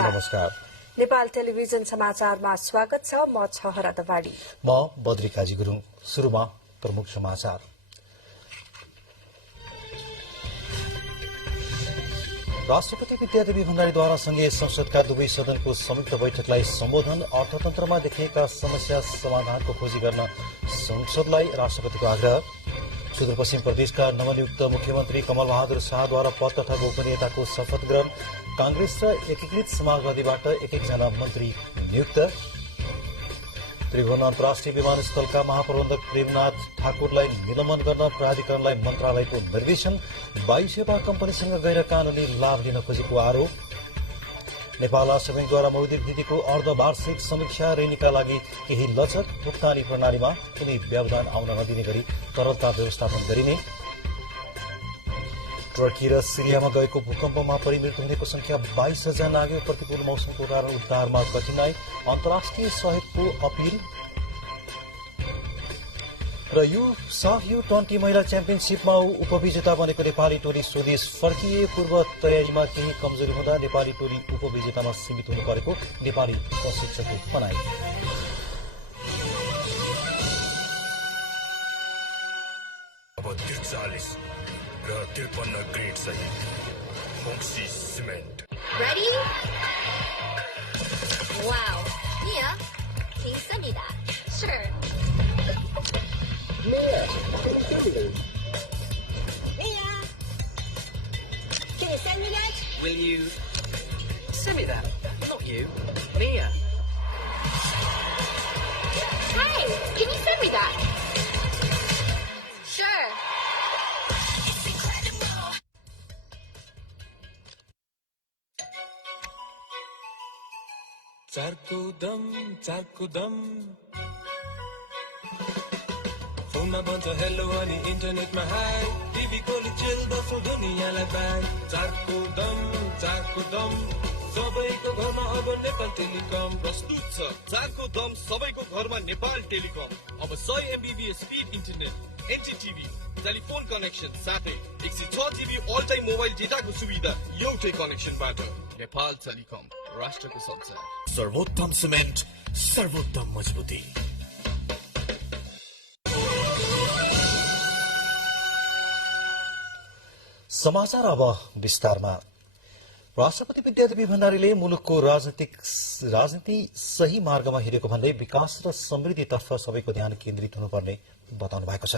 नमस्कार। नेपाल टेलिभिजन समाचारमा स्वागत छ। म छहरा दवाडी। म बद्री काजी गुरुङ। सुरुमा प्रमुख समाचार। राष्ट्रपति विद्यादेवी भण्डारीद्वारा संघीय संसदका दुवै सदनको संयुक्त बैठकलाई सम्बोधन। अर्थतन्त्रमा देखिएका समस्या समाधानको खोजी गर्न संसदलाई राष्ट्रपतिको आग्रह। सुदूरपश्चिम प्रदेशका नवनियुक्त मुख्यमन्त्री कमल बहादुर शाहद्वारा पद तथा गोपनीयताको शपथ ग्रहण। कांग्रेस र एकीकृत समाजवादीबाट एक-एकजना मन्त्री नियुक्त। त्रिभुवन अन्तर्राष्ट्रिय विमानस्थलका महाप्रबन्धक प्रेमनाथ ठाकुरलाई निलम्बन गर्न प्राधिकरणलाई मन्त्रालयको निर्देशन। वायु सेवा कम्पनीसँग गैर कानूनी लाभ लिन खोजेको आरोप। नेपाल राष्ट्र बैंकद्वारा मौद्रिक नीतिको अर्धवार्षिक समीक्षा। ऋणका लागि केही लचक। भुक्तानी प्रणालीमा कुनै व्यवधान आउन नदिने गरी तरलता व्यवस्थापन गरिने। टर्की र सिरियामा गएको भूकम्पमा परिमृत्यु हुनेको संख्या 22,000 नाग्यो। प्रतिकूल मौसमको कारण उद्धारमा कठिनाई। अन्तर्राष्ट्रिय सहयोगको अपील। र साफ U20 महिला च्याम्पियनशीपमा उपविजेता बनेको नेपाली टोली स्वदेश फर्किए। पूर्व तयारीमा केही कमजोरी हुँदा नेपाली टोली उपविजेतामा सीमित हुनु परेको नेपाली प्रशिक्षकले भनाए। अब 43 र 53 ग्रेड सहित होक्सी cement. Ready? Wow. Mia, can you send me that? Sure. Mia, can you send me that? Mia, can you send me that? Will you send me that? Not you, Mia. Hey, can you send me that? Sure. चारको दम फोनमा भन्छ hello अनि इन्टरनेटमा high. TV खोली चेल बसो दुनियाँलाई बाई। चारको दम सबैको घरमा अब नेपाल टेलिकम प्रस्तुत छ। चारको दम सबैको घरमा नेपाल टेलिकम। अब 100 MBPS speed internet, NTTV, telephone connection साथै 106 GB अल टाइम मोबाइल डेटाको सुविधा एउटै कनेक्सनबाट। नेपाल टेलिकम, राष्ट्रको संसार। सर्वोत्तम सिमेन्ट, सर्वोत्तम मजबुती। समाचार अब विस्तारमा। राष्ट्रपति विद्यादेवी भण्डारीले मुलुकको राजनीति सही मार्गमा हिँडेको भन्दै विकास र समृद्धितर्फ सबैको ध्यान केन्द्रित हुनुपर्ने बताउनु भएको छ।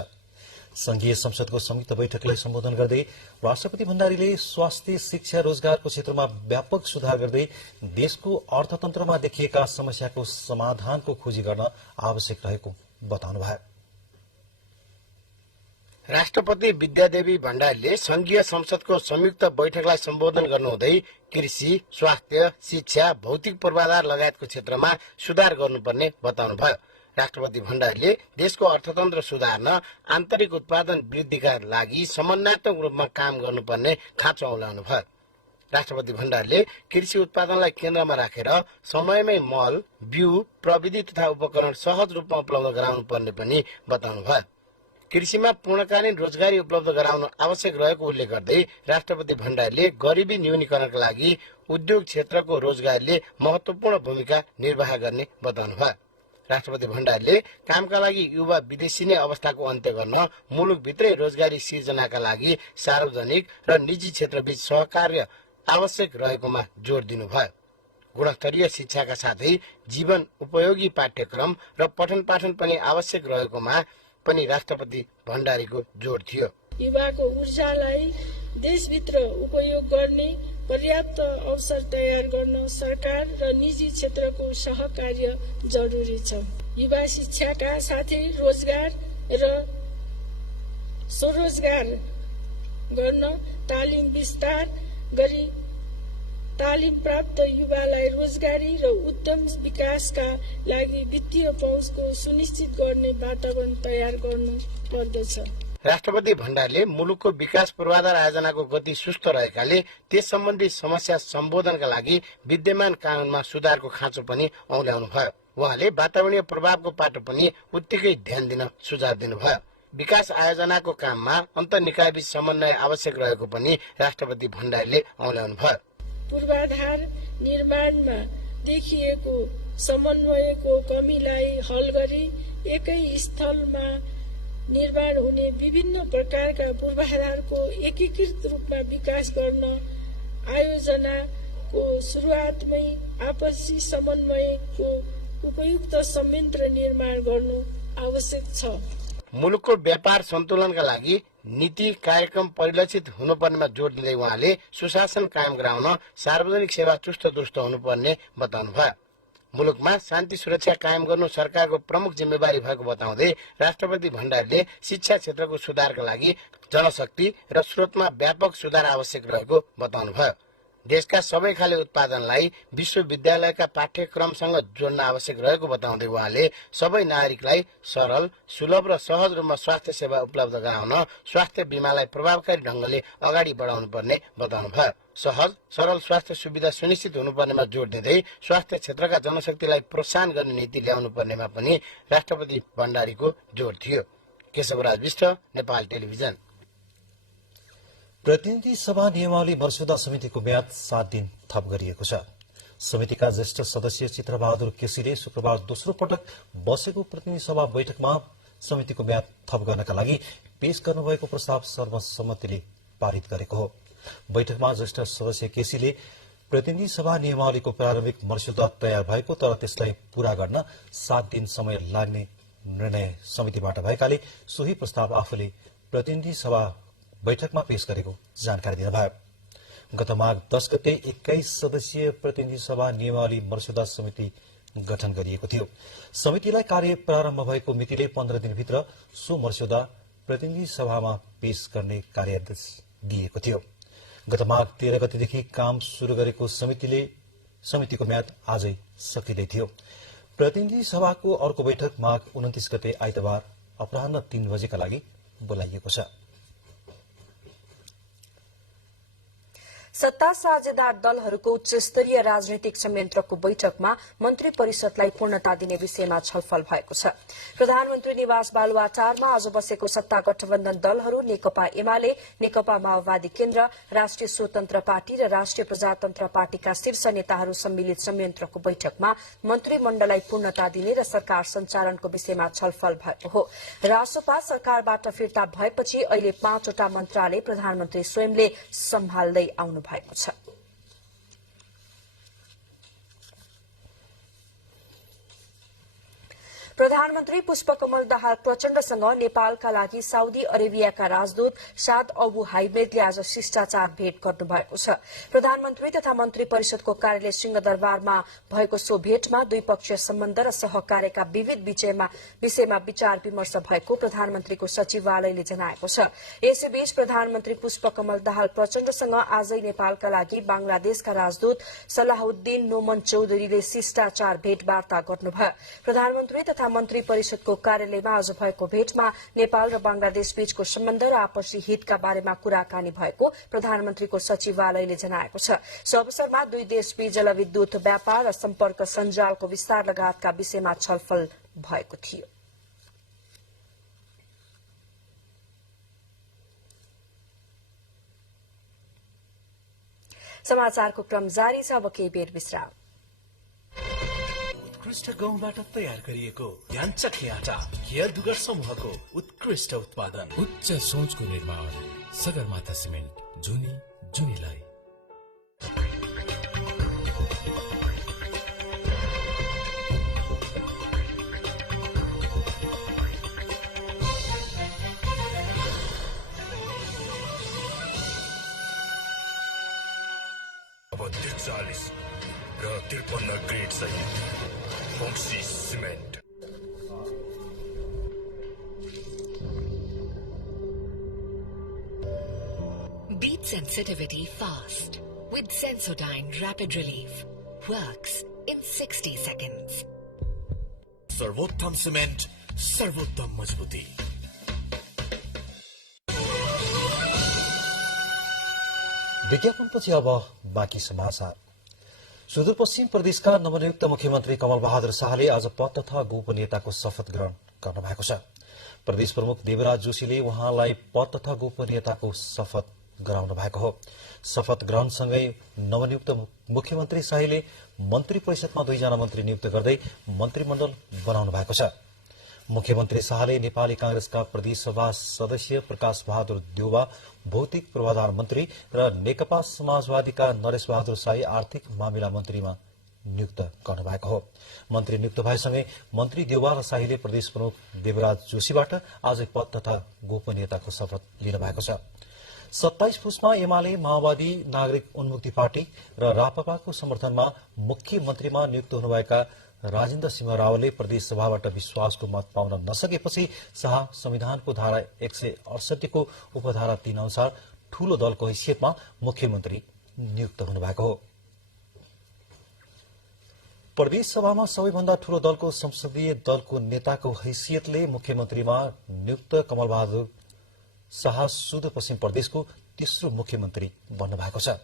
संघीय संसदको संयुक्त बैठकलाई सम्बोधन गर्दै राष्ट्रपति भण्डारीले स्वास्थ्य, शिक्षा, रोजगारको क्षेत्रमा व्यापक सुधार गर्दै देशको अर्थतन्त्रमा देखिएका समस्याको समाधानको खोजी गर्न आवश्यक रहेको बताउनुभयो। राष्ट्रपति विद्यादेवी भण्डारीले संघीय संसदको संयुक्त बैठकलाई सम्बोधन गर्नुहुँदै कृषि, स्वास्थ्य, शिक्षा, भौतिक पूर्वाधार लगायतको क्षेत्रमा सुधार गर्नुपर्ने बताउनुभयो। राष्ट्रपति भण्डारीले देशको अर्थतन्त्र सुधार्न, आन्तरिक उत्पादन वृद्धिका लागि समन्वयात्मक रूपमा काम गर्नुपर्ने खाँचो औलाउनुभयो। राष्ट्रपति भण्डारीले कृषि उत्पादनलाई केन्द्रमा राखेर समयमै मल, बिउ, प्रविधि तथा उपकरण सहज रूपमा उपलब्ध गराउनु पर्ने पनि बताउनुभयो। कृषिमा पूर्णकालीन रोजगारी उपलब्ध गराउन आवश्यक रहेको उल्लेख गर्दै राष्ट्रपति भण्डारीले गरिबी न्यूनीकरणका लागि उद्योग क्षेत्रको रोजगारीले महत्वपूर्ण भूमिका निर्वाह गर्ने बताउनुभयो। राष्ट्रपति भण्डारीले कामका लागि युवा विदेशी नै अवस्थाको अन्त्य गर्न मुलुकभित्रै रोजगारी सिर्जनाका लागि सार्वजनिक र निजी क्षेत्रबीच सहकार्य आवश्यक रहेकोमा जोड दिनुभयो। गुणस्तरीय शिक्षाका साथै जीवन उपयोगी पाठ्यक्रम र पठन पाठन पनि आवश्यक रहेकोमा पनि राष्ट्रपति भण्डारीको जोड थियो। युवाको ऊर्जालाई देशभित्र उपयोग गर्ने पर्याप्त अवसर तयार गर्न सरकार र निजी क्षेत्रको सहकार्य जरुरी छ। युवा शिक्षाका साथै रोजगार र स्वरोजगार गर्न तालिम विस्तार गरी तालिम प्राप्त युवालाई रोजगारी र उद्यम विकासका लागि वित्तीय पहुँचको सुनिश्चित गर्ने वातावरण तयार गर्नु पर्दछ। राष्ट्रपति भण्डारीले मुलुकको विकास पूर्वाधार आयोजनाको गति सुस्त रहेकाले त्यस सम्बन्धी समस्या सम्बोधनका लागि विद्यमान कानूनमा सुधारको खाँचो पनि औल्याउनु भयो। उहाँले वातावरणीय प्रभावको पाटो पनि उत्तिकै ध्यान दिन सुझाव दिनुभयो। विकास आयोजनाको काममा अन्तर्निकायबीच समन्वय आवश्यक रहेको पनि राष्ट्रपति भण्डारीले औल्याउनु भयो। पूर्वाधार निर्माणमा देखिएको समन्वयको कमीलाई हल गरी एकै स्थलमा निर्माण हुने विभिन्न प्रकारका पूर्वाधारको एकीकृत रूपमा विकास गर्न आयोजनाको सुरुवातमै आपसी समन्वयको उपयुक्त संयन्त्र निर्माण गर्नु आवश्यक छ। मुलुकको व्यापार सन्तुलनका लागि नीति कार्यक्रम परिलक्षित हुनुपर्नेमा जोड दिँदै उहाँले सुशासन कायम गराउन सार्वजनिक सेवा चुस्त दुरुस्त हुनुपर्ने बताउनुभयो। मुलुकमा शान्ति सुरक्षा कायम गर्नु सरकारको प्रमुख जिम्मेवारी भएको बताउँदै राष्ट्रपति भण्डारीले शिक्षा क्षेत्रको सुधारका लागि जनशक्ति र स्रोतमा व्यापक सुधार आवश्यक रहेको बताउनुभयो। देशका सबै खाले उत्पादनलाई विश्वविद्यालयका पाठ्यक्रमसँग जोड्न आवश्यक रहेको बताउँदै उहाँले सबै नागरिकलाई सरल, सुलभ र सहज रूपमा स्वास्थ्य सेवा उपलब्ध गराउन स्वास्थ्य बीमालाई प्रभावकारी ढंगले अगाडि बढाउनु पर्ने बताउनुभयो। सहज, सरल स्वास्थ्य सुविधा सुनिश्चित हुनुपर्नेमा जोड दिँदै स्वास्थ्य क्षेत्रका जनशक्तिलाई प्रोत्साहन गर्ने नीति ल्याउनु पर्नेमा पनि राष्ट्रपति भण्डारीको जोड थियो। केशवराज विष्ट, नेपाल टेलिभिजन। प्रतिनिधि सभा नियमावली मर्यादा समितिको म्याद 7 दिन थप गरिएको छ। समितिका ज्येष्ठ सदस्य चित्रबहादुर केसीले शुक्रबार दोस्रो पटक बसेको प्रतिनिधि सभा बैठकमा समितिको म्याद थप गर्नका लागि पेश गर्नुभएको प्रस्ताव सर्वसम्मतिले पारित गरेको हो। बैठकमा ज्येष्ठ सदस्य केसीले प्रतिनिधि सभा नियमावलीको प्रारम्भिक मर्यादा तयार भएको तर त्यसलाई पूरा गर्न 7 दिन समय लाग्ने निर्णय समितिबाट भएकाले सोही प्रस्ताव आफूले प्रतिनिधि सभा बैठकमा पेश गरेको जानकारी दिनुभयो। गत माघ 10 गते 21 सदस्यीय प्रतिनिधि सभा नियमावली मर्यादा समिति गठन गरिएको थियो। समितिलाई कार्य प्रारम्भ भएको मितिले 15 दिनभित्र सो मर्यादा प्रतिनिधि सभामा पेश गर्ने कार्यादेश दिएको थियो। गत माघ 13 गतेदेखि काम शुरू गरेको समितिको म्याद आजै सकिँदै थियो। प्रतिनिधि सभाको अर्को बैठक माघ 29 गते आइतबार अपराह्न 3 बजेका लागि बोलाइएको छ। सत्ता साझेदार दलहरूको उच्च स्तरीय राजनैतिक संयन्त्रको बैठकमा मन्त्री परिषदलाई पूर्णता दिने विषयमा छलफल भएको छ। प्रधानमन्त्री निवास बालुवाटारमा आज बसेको सत्ता गठबन्धन दलहरू नेकपा एमाले, नेकपा माओवादी केन्द्र, राष्ट्रिय स्वतन्त्र पार्टी र राष्ट्रिय प्रजातन्त्र पार्टीका शीर्ष नेताहरू सम्मिलित संयन्त्रको बैठकमा मन्त्रीमण्डललाई पूर्णता दिने र सरकार सञ्चालनको विषयमा छलफल भएको हो। रासोपा सरकारबाट फिर्ता भएपछि अहिले 5 वटा मन्त्रालय प्रधानमन्त्री स्वयंले सम्हाल्दै आउनु भएको छ। प्रधानमन्त्री पुष्पकमल दाहाल प्रचण्डसँग नेपालका लागि साउदी अरेबियाका राजदूत साद अबु हाइमेदले आज शिष्टाचार भेट गर्नुभएको छ। प्रधानमन्त्री तथा मन्त्री परिषदको कार्यालय सिंहदरबारमा भएको सो भेटमा द्विपक्षीय सम्बन्ध र सहकार्यका विविध विषयमा विचार विमर्श भएको प्रधानमन्त्रीको सचिवालयले जनाएको छ। यसैबीच प्रधानमन्त्री पुष्पकमल दाहाल प्रचण्डसँग आजै नेपालका लागि बांग्लादेशका राजदूत सलाहुद्दिन नोमन चौधरीले शिष्टाचार भेटवार्ता गर्नुभयो। प्रधानमन्त्री तथा मन्त्री परिषदको कार्यालयमा आज भएको भेटमा नेपाल र बंगलादेश बीचको सम्बन्ध र आपसी हितका बारेमा कुराकानी भएको प्रधानमन्त्रीको सचिवालयले जनाएको छ। सो अवसरमा दुई देशबीच जलविद्युत व्यापार र सम्पर्क सञ्जालको विस्तार लगायतका विषयमा छलफल भएको थियो। समाचारको क्रम जारी छ। अब केही बेर विश्राम। उत्कृष्ट गहुँबाट तयार गरिएको याञ्चक आटा केयर दुगर समूहको उत्कृष्ट उत्पादन, उच्च सोचको निर्माण, सगरमाथा सिमेन्ट, जुनीलाई। अब 43 र 53 ग्रेड सहित होङ्सी cement. Beat sensitivity fast with Sensodyne Rapid Relief. Works in 60 seconds. सर्वोत्तम सिमेन्ट, सर्वोत्तम मजबुती। विज्ञापनपछि अब बाँकी समाचार। सुदूरपश्चिम प्रदेशका नवनियुक्त मुख्यमन्त्री कमल बहादुर शाहले आज पद तथा गोपनीयताको शपथ ग्रहण गर्नुभएको छ। प्रदेश प्रमुख देवराज जोशीले उहाँलाई पद तथा गोपनीयताको शपथ गराउनु भएको हो। शपथ ग्रहणसँगै नवनियुक्त मुख्यमन्त्री शाहीले मन्त्री परिषदमा 2 जना मन्त्री नियुक्त गर्दै मन्त्रीमण्डल बनाउनु भएको छ। मुख्यमन्त्री शाहले नेपाली कांग्रेसका प्रदेश सभा सदस्य प्रकाश बहादुर देउवा भौतिक पूर्वाधार मन्त्री र नेकपा समाजवादीका नरेश बहादुर शाही आर्थिक मामिला मन्त्रीमा नियुक्त गर्नुभएको हो। मन्त्री नियुक्त भएसँगै मन्त्री देउवा र शाहीले प्रदेश प्रमुख देवराज जोशीबाट आज पद तथा गोपनीयताको शपथ लिनुभएको छ। 27 पुसमा एमाले माओवादी नागरिक उन्मुक्ति पार्टी र राप्रपाको समर्थनमा मुख्यमन्त्रीमा नियुक्त हुनुभएका राजेन्द्र सिंह रावलले प्रदेश सभाबाट विश्वासको मत पाउन नसकेपछि शाह संविधानको धारा 168 को उपधारा 3 अनुसार ठूलो दलको हैसियतमा मुख्यमन्त्री नियुक्त हुनुभएको हो। प्रदेश सभामा सबैभन्दा ठूलो दलको संसदीय दलको नेताको हैसियतले मुख्यमन्त्रीमा नियुक्त कमलबहादुर शाह सुदूरपश्चिम प्रदेशको तेस्रो मुख्यमन्त्री बन्नुभएको छ।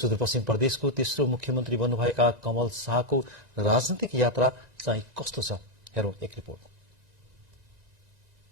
सुदूरपश्चिम प्रदेशको तेस्रो मुख्यमन्त्री बन्नुभएका कमल शाहको राजनीतिक यात्रा चाहिँ कस्तो छ, हेरौं एक रिपोर्ट।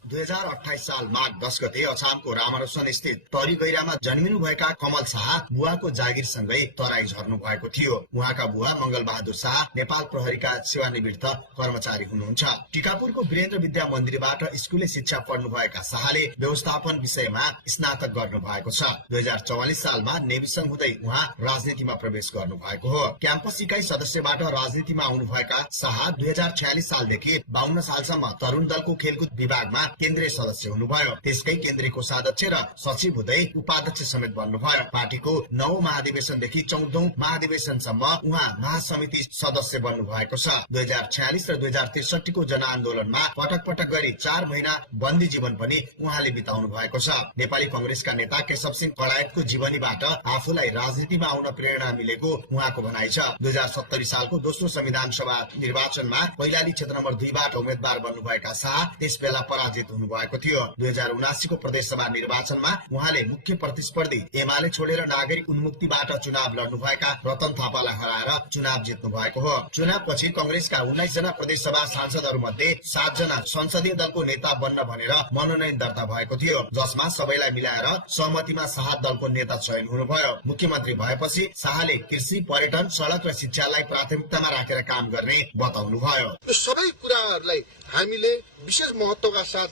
2028 साल माघ 10 गते अछामको रामरसन स्थित तरीगैरामा जन्मिनुभएका कमल शाह बुवाको जागिरसँगै तराई झर्नु भएको थियो। उहाँका बुवा मंगल बहादुर शाह नेपाल प्रहरीका सेवानिवृत्त कर्मचारी हुनुहुन्छ। टिकापुरको वीरेन्द्र विद्या मन्दिरबाट स्कुले शिक्षा पढ्नुभएका शाहले व्यवस्थापन विषयमा स्नातक गर्नु भएको छ। 2044 सालमा नेविसन हुँदै उहाँ राजनीतिमा प्रवेश गर्नु भएको हो। क्याम्पस इकाइ सदस्यबाट राजनीतिमा आउनुभएका शाह 2046 सालदेखि 52 सालसम्म तरुण दलको खेलकुद विभागमा केन्द्रीय सदस्य हुनुभयो। त्यसकै केन्द्रीय कोषाध्यक्ष र सचिव हुँदै उपाध्यक्ष समेत बन्नुभयो। पार्टीको 9औं महाधिवेशनदेखि 14औं महाधिवेशनसम्म उहाँ महासमिति सदस्य बन्नु भएको छ। 2046 र 2063 को जनआन्दोलनमा पटक पटक गरी 4 महिना बन्दी जीवन पनि उहाँले बिताउनु भएको छ। नेपाली कंग्रेसका नेता केशव सिंह कडायतको जीवनीबाट आफूलाई राजनीतिमा आउन प्रेरणा मिलेको उहाँको भनाइ छ। 2070 सालको दोस्रो संविधान सभा निर्वाचनमा कैलाली क्षेत्र नम्बर 2 बाट उम्मेद्वार बन्नुभएका शाह त्यसबेला पराजित हुनुभएको थियो। 2079 को प्रदेश सभा निर्वाचनमा उहाँले मुख्य प्रतिस्पर्धी एमाले छोडेर नागरिक उन्मुक्तिबाट चुनाव लड्नुभएका रतन थापालाई हराएर चुनाव जित्नु भएको हो। चुनावपछि कंग्रेसका 19 जना प्रदेश सभा सांसदहरू मध्ये 7 जना संसदीय दलको नेता बन्न भनेर मनोनयन दर्ता भएको थियो, जसमा सबैलाई मिलाएर सहमतिमा शाह दलको नेता चयन हुनुभयो। मुख्यमन्त्री भएपछि शाहले कृषि, पर्यटन, सड़क र शिक्षालाई प्राथमिकतामा राखेर काम गर्ने बताउनुभयो। यो सबै कुराहरूलाई हामीले विशेष महत्वका साथ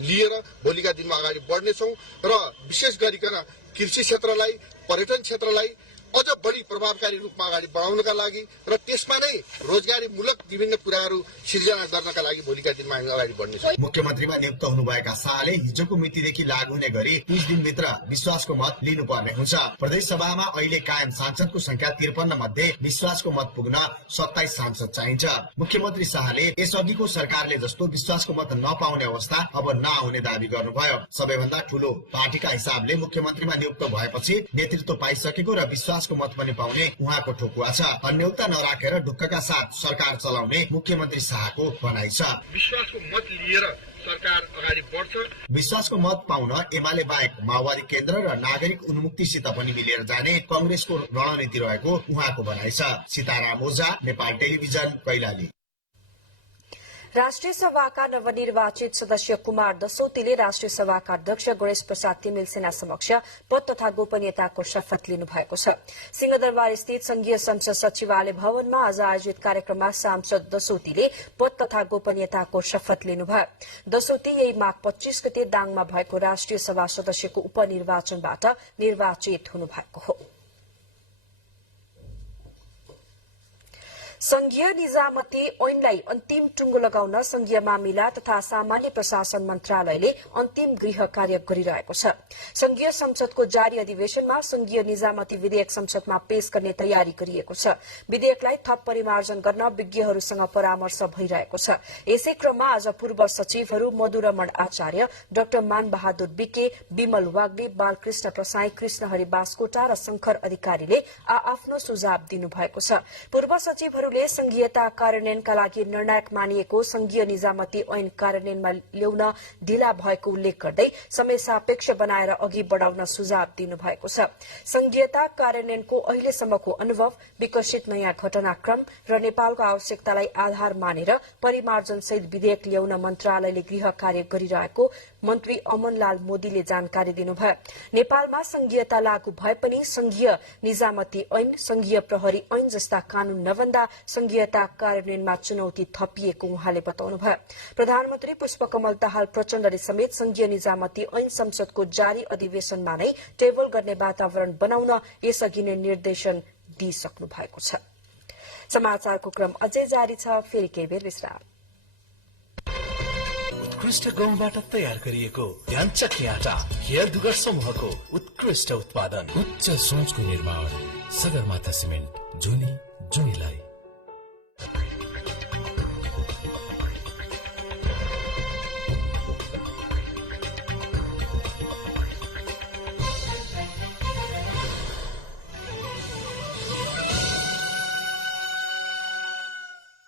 लिएर भोलिका दिनमा अगाडि बढ्नेछौँ र विशेष गरिकन कृषि क्षेत्रलाई, पर्यटन क्षेत्रलाई अझ बढी प्रभावकारी रूपमा अगाडि बढाउनका लागि र त्यसमा नै रोजगारीमूलक विभिन्न कुराहरू सिर्जना गर्नका लागि भोलिका दिनमा हामी अगाडि बढ्नेछौँ। मुख्यमन्त्रीमा नियुक्त हुनुभएका शाहले हिजोको मितिदेखि लागू हुने गरी 30 दिनभित्र विश्वासको मत लिनुपर्ने हुन्छ। प्रदेश सभामा अहिले कायम सांसदको संख्या 53 मध्ये विश्वासको मत पुग्न 27 सांसद चाहिन्छ। मुख्यमन्त्री शाहले यसअघिको सरकारले जस्तो विश्वासको मत नपाउने अवस्था अब नआउने दावी गर्नुभयो। सबैभन्दा ठूलो पार्टीका हिसाबले मुख्यमन्त्रीमा नियुक्त भएपछि नेतृत्व पाइसकेको र विश्वासको मत पनि पाउने उहाँको ठोकुवा छ। अन्यौता नराखेर ढुक्कका साथ सरकार चलाउने मुख्यमन्त्री शाहको भनाइ छ। विश्वासको मत लिएर सरकार अगाडि बढ्छ। विश्वासको मत पाउन एमाले बाहेक माओवादी केन्द्र र नागरिक उन्मुक्तिसित पनि मिलेर जाने कंग्रेसको रणनीति रहेको उहाँको भनाइ छ। सीताराम ओझा, नेपाल टेलिभिजन, कैलाली। राष्ट्रिय सभाका नवनिर्वाचित सदस्य कुमार दसौतीले राष्ट्रिय सभाका अध्यक्ष गणेश प्रसाद तिमिल सेना समक्ष पद तथा गोपनीयताको शपथ लिनुभएको छ। सिंहदरबार स्थित संघीय संसद सचिवालय भवनमा आज आयोजित कार्यक्रममा सांसद दसौतीले पद तथा गोपनीयताको शपथ लिनुभयो। दसौती यही माघ 25 गते दाङमा भएको राष्ट्रिय सभा सदस्यको उपनिर्वाचनबाट निर्वाचित हुनुभएको हो। संघीय निजामती ऐनलाई अन्तिम टुङ्गो लगाउन संघीय मामिला तथा सामान्य प्रशासन मन्त्रालयले अन्तिम गृह कार्य गरिरहेको छ। संघीय संसदको जारी अधिवेशनमा संघीय निजामती विधेयक संसदमा पेश गर्ने तयारी गरिएको छ। विधेयकलाई थप परिमार्जन गर्न विज्ञहरूसँग परामर्श भइरहेको छ। यसै क्रममा आज पूर्व सचिवहरू मधुरमण आचार्य, डाक्टर मान बहादुर बिके, विमल वाग्ले, बालकृष्ण प्रसाई, कृष्णहरि बास्कोटा र शंकर अधिकारीले आफ्नो सुझाव दिनुभएको छ। पूर्व सचिवहरू संघीयता कार्यान्वयनका लागि निर्णायक मानिएको संघीय निजामती ऐन कार्यान्वयनमा ल्याउन ढिला भएको उल्लेख गर्दै समय सापेक्ष बनाएर अघि बढाउन सुझाव दिनुभएको छ। संघीयता कार्यान्वयनको अहिलेसम्मको अनुभव, विकसित नयाँ घटनाक्रम र नेपालको आवश्यकतालाई आधार मानेर परिमार्जन सहित विधेयक ल्याउन मन्त्रालयले गृह कार्य गरिरहेको मन्त्री अमनलाल मोदीले जानकारी दिनुभयो। नेपालमा संघीयता लागू भए पनि संघीय निजामती ऐन, संघीय प्रहरी ऐन जस्ता कानून नभन्दा संघीयता कार्यान्वयनमा चुनौती थपिएको उहाँले बताउनुभयो। प्रधानमन्त्री पुष्पकमल दाहाल प्रचण्डले समेत संघीय निजामती ऐन संसदको जारी अधिवेशनमा नै टेबल गर्ने वातावरण बनाउन यसअघि नै निर्देशन दिइसक्नु भएको छ। समाचारको क्रम अझै जारी छ, फेरि केही बेर विश्राम। उत्कृष्ट गहुँबाट तयार गरिएको याञ्चक आटा हेयर दुगर समूहको उत्कृष्ट उत्पादन, उच्च सोचको निर्माण, सगरमाथा सिमेन्ट, जुनी जुनीलाई।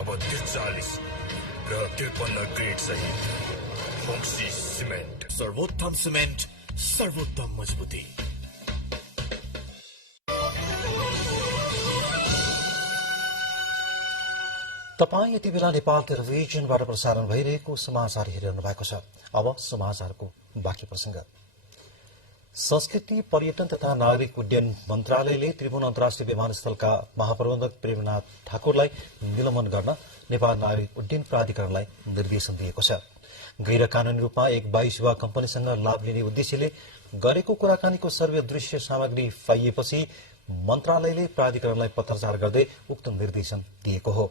अब 43 र 53 ग्रेड सहित फोक्सी सिमेन्ट, सर्वोत्तम सिमेन्ट, सर्वोत्तम मजबुती। तपाईँ यति बेला नेपाल टेलिभिजनबाट प्रसारण भइरहेको समाचार हेरिरहनु भएको छ। अब समाचारको बाँकी प्रसंग। संस्कृति, पर्यटन तथा नागरिक उड्डयन मन्त्रालयले त्रिभुवन अन्तर्राष्ट्रिय विमानस्थलका महाप्रबन्धक प्रेमनाथ ठाकुरलाई निलम्बन गर्न नेपाल नागरिक उड्डयन प्राधिकरणलाई निर्देशन दिएको छ। गैर कानूनी रूपमा एक 22 युवा कम्पनीसँग लाभ लिने उद्देश्यले गरेको कुराकानीको सर्वे दृश्य सामग्री पाइएपछि मन्त्रालयले प्राधिकरणलाई पत्राचार गर्दै उक्त निर्देशन दिएको हो।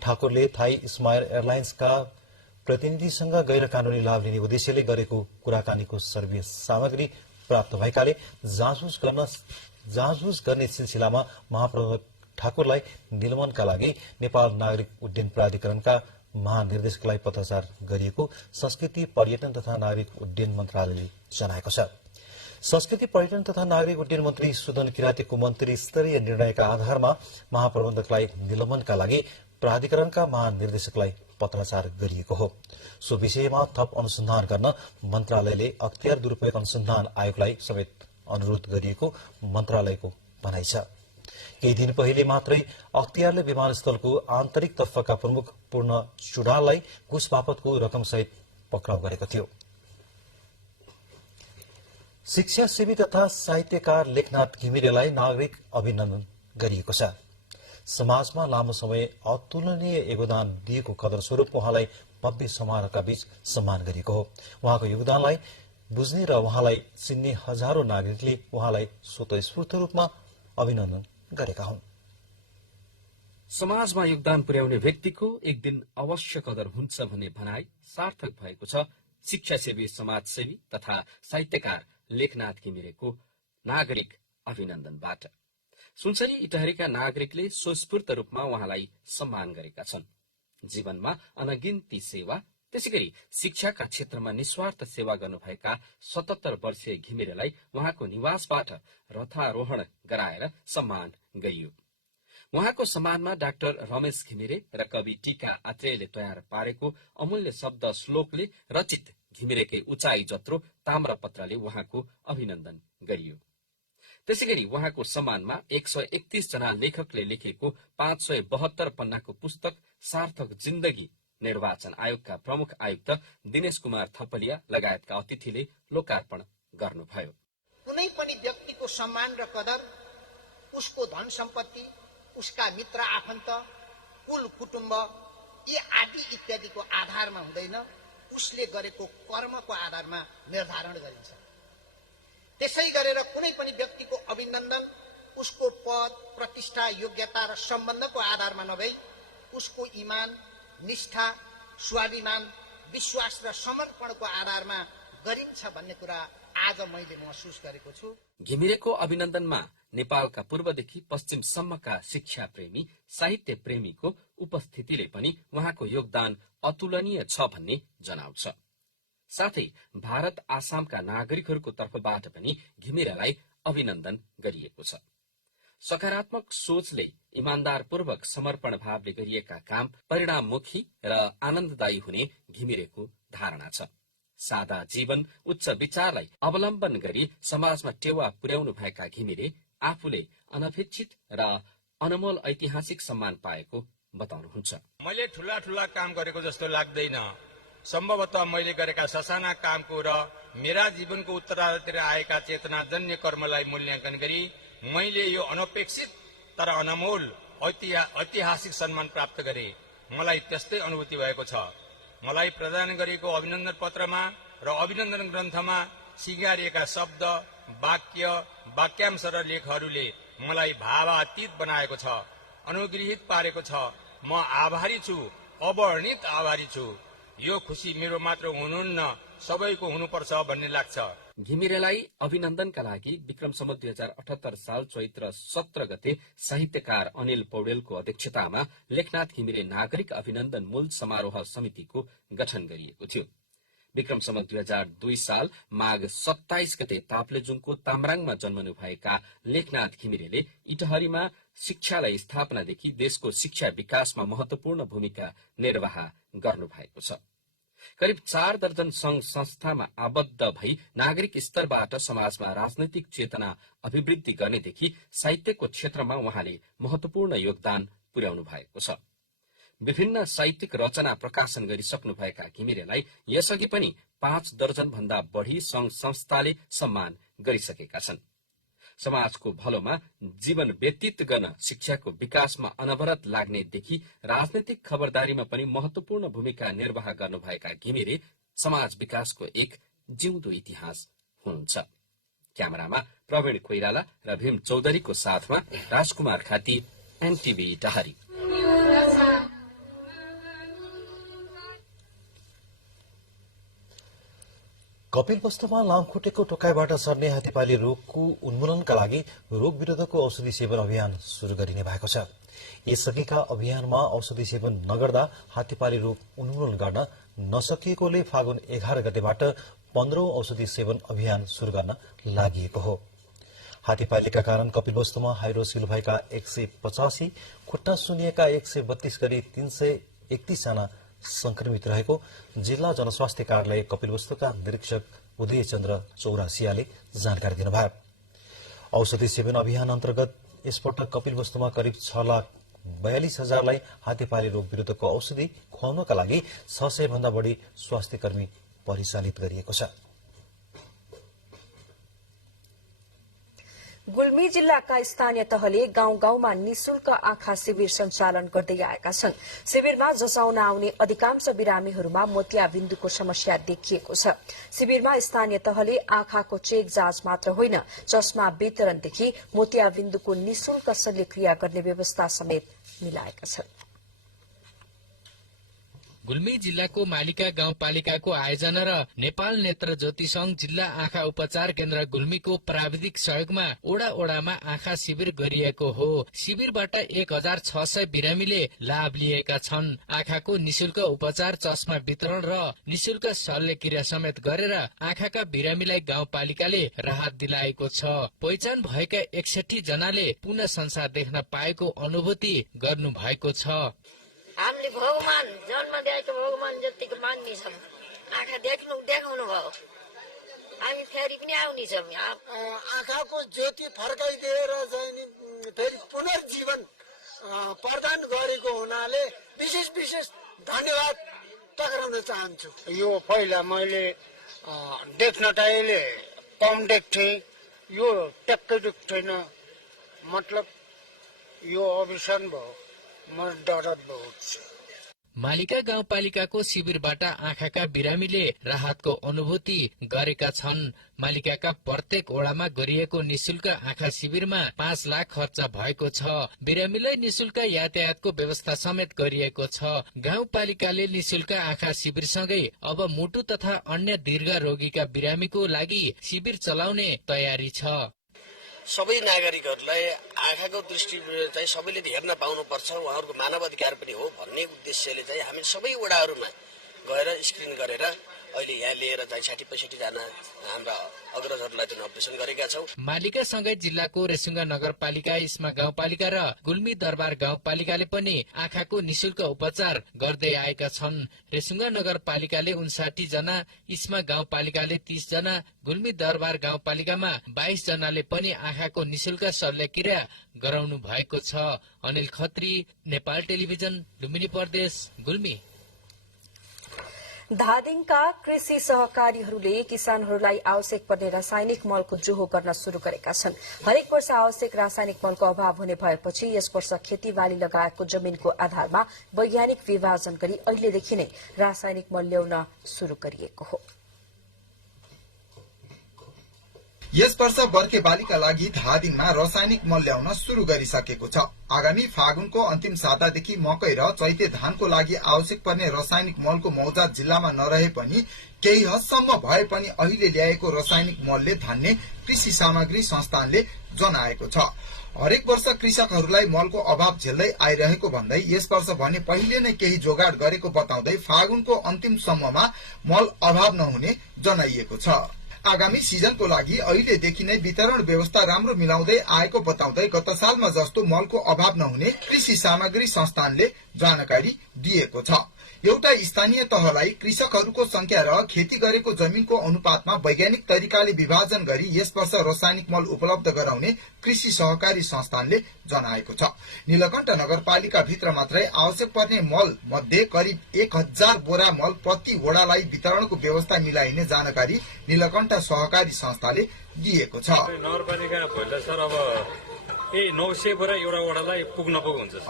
ठाकुरले थाई स्माइल एयरलाइन्सका प्रतिनिधिसँग गैर कानूनी लाभ लिने उद्देश्यले गरेको कुराकानीको सर्वे सामग्री प्राप्त भएकाले जाँचबुझ गर्ने सिलसिलामा महाप्रबन्धक ठाकुरलाई निलम्बनका लागि नेपाल नागरिक उड्डयन प्राधिकरणका महानिर्देशकलाई पत्राचार गरिएको संस्कृति, पर्यटन तथा नागरिक उड्डयन मन्त्रालयले जनाएको छ। संस्कृति, पर्यटन तथा नागरिक उड्डयन मन्त्री सुदन किरातीको मन्त्री स्तरीय निर्णयका आधारमा महाप्रबन्धकलाई निलम्बनका लागि प्राधिकरणका महानिर्देशकलाई पत्राचार गरिएको हो। सो विषयमा थप अनुसन्धान गर्न मन्त्रालयले अख्तियार दुरूपयोग अनुसन्धान आयोगलाई समेत अनुरोध गरिएको मन्त्रालयको भनाइ छ। केही दिन पहिले मात्रै अख्तियारले विमानस्थलको आन्तरिक तर्फका प्रमुख पूर्ण चुडाललाई घुस बापतको रकमसहित पक्राउ गरेको थियो। शिक्षासेवी तथा साहित्यकार लेखनाथ घिमिरेलाई नागरिक अभिनन्दन गरिएको छ। समाजमा लामो समय अतुलनीय योगदान दिएको कदर स्वरूप उहाँलाई भव्य समारोहका बीच सम्मान गरिएको हो। उहाँको योगदानलाई बुझ्ने र उहाँलाई चिन्ने हजारौं नागरिकले उहाँलाई स्वतस्फूर्त रूपमा अभिनन्दन गरेका हुन्। समाजमा योगदान पुर्याउने व्यक्तिको एक दिन अवश्य कदर हुन्छ भन्ने भनाई सार्थक भएको छ शिक्षासेवी, समाजसेवी तथा साहित्यकार लेखनाथ घिमिरेको नागरिक अभिनन्दनबाट। सुनसरी इटहरीका नागरिकले स्वस्फूर्त रूपमा उहाँलाई सम्मान गरेका छन्। जीवनमा अनगिन्ती सेवा, त्यसैगरी शिक्षाका क्षेत्रमा निस्वार्थ सेवा गर्नुभएका 77 वर्षीय घिमिरेलाई उहाँको निवासबाट रथारोहण गराएर सम्मान गरियो। उहाँको सम्मानमा डाक्टर रमेश घिमिरे र कवि टीका आत्रेयले तयार पारेको अमूल्य शब्द श्लोकले रचित घिमिरेकै उचाइ जत्रो ताम्रपत्रले उहाँको अभिनन्दन गरियो। त्यसैगरी उहाँको सम्मानमा 131 जना लेखकले लेखेको 572 पन्नाको पुस्तक सार्थक जिन्दगी निर्वाचन आयोगका प्रमुख आयुक्त दिनेश कुमार थपलिया लगायतका अतिथिले लोकार्पण गर्नुभयो। कुनै पनि व्यक्तिको सम्मान र कदर उसको धन सम्पत्ति, उसका मित्र आफन्त, कुल कुटुम्ब यी आदि इत्यादिको आधारमा हुँदैन, उसले गरेको कर्मको आधारमा निर्धारण गरिन्छ। त्यसै गरेर कुनै पनि व्यक्तिको अभिनन्दन उसको पद, प्रतिष्ठा, योग्यता र सम्बन्धको आधारमा नभई उसको ईमान, निष्ठा, स्वाभिमान, विश्वास र समर्पणको आधारमा गरिन्छ भन्ने कुरा आज मैले महसुस गरेको छु। घिमिरेको अभिनन्दनमा नेपालका पूर्वदेखि पश्चिमसम्मका शिक्षा प्रेमी, साहित्य प्रेमीको उपस्थितिले पनि उहाँको योगदान अतुलनीय छ भन्ने जनाउँछ। साथै भारत आसामका नागरिकहरूको तर्फबाट पनि घिमिरेलाई अभिनन्दन गरिएको छ। सकारात्मक सोचले इमान्दारपूर्वक समर्पण भावले गरिएका काम परिणाममुखी र आनन्ददायी हुने घिमिरेको धारणा छ। सादा जीवन, उच्च विचारलाई अवलम्बन गरी समाजमा टेवा पुर्याउनु भएका घिमिरे आफूले अनपेक्षित र अनमोल ऐतिहासिक सम्मान पाएको बताउनुहुन्छ। मैले ठूला ठूला काम गरेको जस्तो लाग्दैन। सम्भवतः मैले गरेका ससाना कामको र मेरा जीवनको उत्तराधिकारी आएका चेतनाजन्य कर्मलाई मूल्याङ्कन गरी मैले यो अनपेक्षित तर अनमोल ऐतिहासिक सम्मान प्राप्त गरे। मलाई त्यस्तै अनुभूति भएको छ। मलाई प्रदान गरेको अभिनन्दन पत्रमा र अभिनन्दन ग्रन्थमा सिगारिएका शब्द, वाक्य, वाक्यांश र लेखहरूले मलाई भावातीत बनाएको छ, अनुग्रहित पारेको छ। म आभारी छु, अवर्णित आभारी छु। यो खुशी मेरो मात्र हुनुहुन्न, सबैको हुनुपर्छ भन्ने लाग्छ। घिमिरेलाई अभिनन्दनका लागि विक्रम सम्वत 2078 साल चैत्र 17 गते साहित्यकार अनिल पौडेलको अध्यक्षतामा लेखनाथ घिमिरे नागरिक अभिनन्दन मूल समारोह समितिको गठन गरिएको थियो। विक्रम सम्वत 2002 साल माघ 27 गते ताप्लेजुङको तामराङमा जन्मनुभएका लेखनाथ घिमिरेले इटहरीमा शिक्षालय स्थापनादेखि देशको शिक्षा विकासमा महत्वपूर्ण भूमिका निर्वाह गर्नुभएको छ। करिब 4 दर्जन संघ संस्थामा आबद्ध भई नागरिक स्तरबाट समाजमा राजनैतिक चेतना अभिवृद्धि गर्नेदेखि साहित्यको क्षेत्रमा उहाँले महत्वपूर्ण योगदान पुर्याउनु भएको छ। विभिन्न साहित्यिक रचना प्रकाशन गरिसक्नुभएका घिमिरेलाई यसअघि पनि 5 दर्जन भन्दा बढ़ी संघ संस्थाले सम्मान गरिसकेका छन्। समाजको भलोमा जीवन व्यतीत गर्न शिक्षाको विकासमा अनवरत लाग्नेदेखि राजनैतिक खबरदारीमा पनि महत्वपूर्ण भूमिका निर्वाह गर्नुभएका घिमिरे समाज विकासको एक जिउँदो इतिहास हुनुहुन्छ। क्यामेरामा प्रवीण कोइराला र भीम चौधरीको साथमा राजकुमार खाती, एनटिभी इटहरी। कपिलवस्तुमा लामखुट्टेको टोकाइबाट सर्ने हात्तीपाली रोगको उन्मूलनका लागि रोग विरोधको औषधि सेवन अभियान शुरू गरिने भएको छ। यसअघिका अभियानमा औषधि सेवन नगर्दा हात्तीपाली रोग उन्मूलन गर्न नसकिएकोले फागुन 11 गतेबाट 15औं औषधि सेवन अभियान शुरू गर्न लागि हो। हात्तीपालीका कारण कपिलवस्तुमा हाइड्रोसिल भएका 185, खुट्टा सुनिएका 132 गरी 331 जना संक्रमित रहेको जिल्ला जनस्वास्थ्य कार्यालय कपिलवस्तुका निरीक्षक उदय चन्द्र चौरासियाले जानकारी दिनुभयो। औषधि सेवन अभियान अन्तर्गत यसपटक कपिलवस्तुमा करिब 6,42,000लाई हात्तीपाली रोग विरुद्धको औषधि खुवाउनका लागि 600 भन्दा बढ़ी स्वास्थ्य कर्मी परिचालित गरिएको छ। गुल्मी जिल्लाका स्थानीय तहले गाउँ गाउँमा निशुल्क आँखा शिविर सञ्चालन गर्दै आएका छन्। शिविरमा जसाउन आउने अधिकांश बिरामीहरूमा मोतियाबिन्दुको समस्या देखिएको छ। शिविरमा स्थानीय तहले आँखाको चेक जाँच मात्र होइन, चस्मा वितरणदेखि मोतियाबिन्दुको निशुल्क शल्यक्रिया गर्ने व्यवस्था समेत मिलाएका छन्। गुल्मी जिल्लाको मालिका गाउँपालिकाको आयोजना र नेपाल नेत्र ज्योति संघ जिल्ला आँखा उपचार केन्द्र गुल्मीको प्राविधिक सहयोगमा ओडा ओडामा आँखा शिविर गरिएको हो। शिविरबाट 1,600 बिरामीले लाभ लिएका छन्। आँखाको निशुल्क उपचार, चस्मा वितरण र निशुल्क शल्यक्रिया समेत गरेर आँखाका बिरामीलाई गाउँपालिकाले राहत दिलाएको छ। पहिचान भएका 61 जनाले पुनः संसार देख्न पाएको अनुभूति गर्नु भएको छ। हामीले भगवान जन्म दिएको भगवान जतिको मान्ने छौँ, आँखा देखाउनु भयो, हामी फेरि पनि आउने छौँ। आँखाको ज्योति फर्काइदिएर चाहिँ फेरि पुनर्जीवन प्रदान गरेको हुनाले विशेष धन्यवाद टक्राउन चाहन्छु। यो पहिला मैले देख्न त अहिले कम देख्थे, यो ट्याक्कै देख्थेन, मतलब यो अभिसन भयो। मालिका गाउँपालिकाको शिविरबाट आँखाका बिरामीले राहतको अनुभूति गरेका छन्। मालिकाका प्रत्येक ओडामा गरिएको निशुल्क आँखा शिविरमा 5 लाख खर्च भएको छ। बिरामीलाई निशुल्क यातायातको व्यवस्था समेत गरिएको छ। गाउँपालिकाले निशुल्क आँखा शिविरसँगै अब मुटु तथा अन्य दीर्घ रोगीका बिरामीको लागि शिविर चलाउने तयारी छ। सबै नागरिकहरूलाई आँखाको दृष्टि चाहिँ सबैले हेर्न पाउनुपर्छ, उहाँहरूको मानव अधिकार पनि हो भन्ने उद्देश्यले चाहिँ हामी सबै वडाहरूमा गएर स्क्रिन गरेर अहिले यहाँ लिएर चाहिँ 60-65 जना हाम्रा अग्रजहरूलाई चाहिँ अपरेसन गरेका छौँ। मालिकासँगै जिल्लाको रेसुङ्गा नगरपालिका, इस्मा गाउँपालिका र गुल्मी दरबार गाउँपालिकाले पनि आँखाको निशुल्क उपचार गर्दै आएका छन्। रेसुङ्गा नगरपालिकाले 59 जना, इस्मा गाउँपालिकाले 30 जना, गुल्मी दरबार गाउँपालिकामा 22 जनाले पनि आँखाको निशुल्क शल्यक्रिया गराउनु भएको छ। अनिल खत्री, नेपाल टेलिभिजन, लुम्बिनी प्रदेश, गुल्मी। धादिङका कृषि सहकारीहरूले किसानहरूलाई आवश्यक पर्ने रासायनिक मलको जोहो गर्न शुरू गरेका छन्। हरेक वर्ष आवश्यक रासायनिक मलको अभाव हुने भएपछि यस वर्ष खेतीबाली लगायतको जमिनको आधारमा वैज्ञानिक विभाजन गरी अहिलेदेखि नै रासायनिक मल ल्याउन शुरू गरिएको हो। यस वर्ष बर्खे बालीका लागि धादिङमा रासायनिक मल ल्याउन शुरू गरिसकेको छ। आगामी फागुनको अन्तिम सातादेखि मकै र चैते धानको लागि आवश्यक पर्ने रासायनिक मलको मौजा जिल्लामा नरहे पनि केही हदसम्म भए पनि अहिले ल्याएको रासायनिक मलले धान्ने कृषि सामग्री संस्थानले जनाएको छ। हरेक वर्ष कृषकहरूलाई मलको अभाव झेल्दै आइरहेको भन्दै यस वर्ष भने पहिले नै केही जोगाड गरेको बताउँदै फागुनको अन्तिमसम्ममा मल अभाव नहुने जनाइएको छ। आगामी सिजनको लागि अहिलेदेखि नै वितरण व्यवस्था राम्रो मिलाउँदै आएको बताउँदै गत सालमा जस्तो मलको अभाव नहुने कृषि सामग्री संस्थानले जानकारी दिएको छ। एउटा स्थानीय तहलाई कृषकहरूको संख्या र खेती गरेको जमिनको अनुपातमा वैज्ञानिक तरिकाले विभाजन गरी यस वर्ष रासायनिक मल उपलब्ध गराउने कृषि सहकारी संस्थानले जनाएको छ। नीलकण्ठ नगरपालिका भित्र मात्रै आवश्यक पर्ने मल मध्ये करिब 1000 बोरा मल प्रति वडालाई वितरणको व्यवस्था मिलाइने जानकारी नीलकण्ठ सहकारी संस्थाले दिएको छ। नगरपालिका भइला सर अब 900 बोरा एउटा वडालाई पुग्न हुन्छ।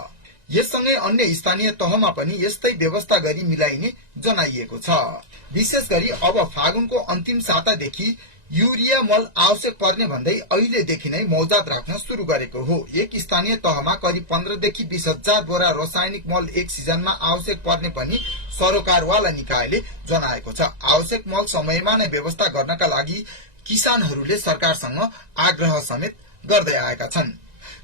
यससँगै अन्य स्थानीय तहमा पनि यस्तै व्यवस्था गरी मिलाइने जनाइएको छ। विशेष गरी अब फागुनको अन्तिम सातादेखि युरिया मल आवश्यक पर्ने भन्दै अहिलेदेखि नै मौजात राख्न शुरू गरेको हो। एक स्थानीय तहमा करिब 15 देखि 20,000 बोरा रासायनिक मल एक सिजनमा आवश्यक पर्ने पनि सरोकारवाला निकायले जनाएको छ। आवश्यक मल समयमा नै व्यवस्था गर्नका लागि किसानहरूले सरकारसँग आग्रह समेत गर्दै आएका छन्।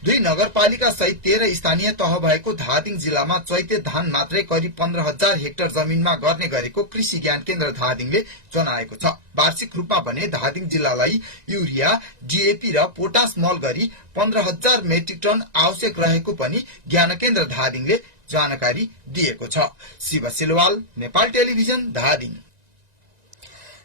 2 नगरपालिका सहित 13 स्थानीय तह भएको धादिङ जिल्लामा चैते धान मात्रै करिब 15,000 हेक्टर जमिनमा गर्ने गरेको कृषि ज्ञान केन्द्र धादिङले जनाएको छ। वार्षिक रूपमा भने धादिङ जिल्लालाई युरिया, डीएपी र पोटास मल गरी 15,000 मेट्रिक टन आवश्यक रहेको पनि ज्ञान केन्द्र धादिङले जानकारी दिएको छ। शिव सिलवाल, नेपाल टेलिभिजन, धादिङ।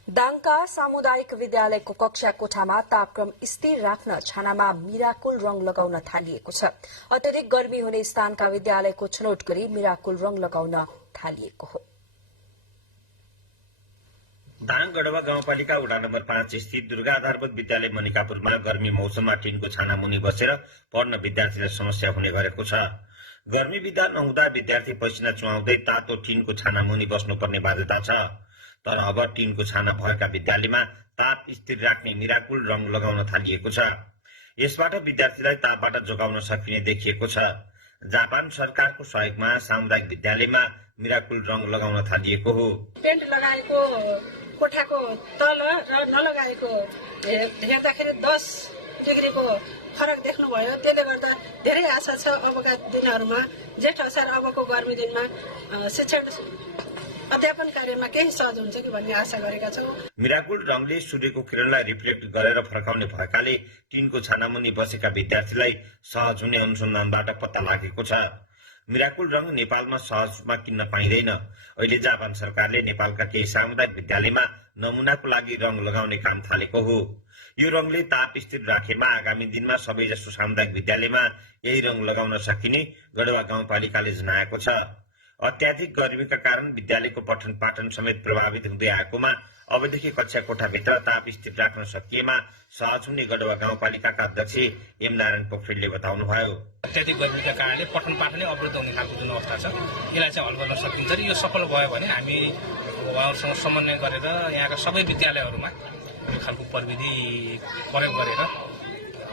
दाङका सामुदायिक विद्यालयको कक्षा कोठामा तापक्रम स्थिर राख्न छानामा मिराकुल रंग लगाउन थालिएको छ। अत्यधिक गर्मी हुने स्थानका विद्यालयको छनौट गरी मिराकुल रंग लगाउन थालिएको हो। दाङ गढवा गाउँपालिका वडा नम्बर 5 स्थित दुर्गा आधारभूत विद्यालय मनिकापुरमा गर्मी मौसममा टिनको छाना मुनि बसेर पढ्न विद्यार्थीलाई समस्या हुने गरेको छ। गर्मी विदा नहुँदा विद्यार्थी पसिना चुहाउँदै तातो टिनको छाना मुनि बस्नुपर्ने बाध्यता छ। तर अब टिनको छाना भएका विद्यालयमा ताप स्थिर राख्ने मिराकुल रंग लगाउन थालिएको छ। यसबाट विद्यार्थीलाई तापबाट जोगाउन सकिने देखिएको छ। जापान सरकारको सहयोगमा सामुदायिक विद्यालयमा मिराकुल रंग लगाउन थालिएको हो। टेन्ट लगाएको कोठाको तल र नलगाएको हेर्दाखेरि 10 डिग्रीको फरक देख्नुभयो। त्यसले गर्दा धेरै आशा छ अबका दिनहरूमा जेठ असार अबको गर्मी दिनमा शिक्षण अध्यापन कार्यमा केही सहज हुन्छ कि भन्ने आशा गरेका छौं। मिराकुल रंगले सूर्यको किरणलाई रिफ्लेक्ट गरेर फर्काउने भएकाले टिनको छानामुनि बसेका विद्यार्थीलाई सहज हुने अनुसन्धानबाट पत्ता लागेको छ। मिराकुल रंग नेपालमा सहजमा किन्न पाइँदैन। अहिले जापान सरकारले नेपालका केही सामुदायिक विद्यालयमा नमुनाको लागि रंग लगाउने काम थालेको हो। यो रंगले ताप स्थिर राखेमा आगामी दिनमा सबैजसो सामुदायिक विद्यालयमा यही रंग लगाउन सकिने गढवा गाउँपालिकाले जनाएको छ। अत्याधिक गर्मीका कारण विद्यालयको पठन पाठन समेत प्रभावित हुँदै आएकोमा अबदेखि कक्षा कोठाभित्र ताप स्थिर राख्न सकिएमा सहज हुने गढवा गाउँपालिकाका अध्यक्ष एम नारायण पोखरेलले बताउनुभयो। अत्याधिक गर्मीका कारणले पठन पाठन नै अवरुद्ध हुने खालको जुन अवस्था छ यसलाई चाहिँ हल गर्न सकिन्छ र यो सफल भयो भने हामी उहाँहरूसँग समन्वय गरेर यहाँका सबै विद्यालयहरूमा यो खालको प्रविधि प्रयोग गरेर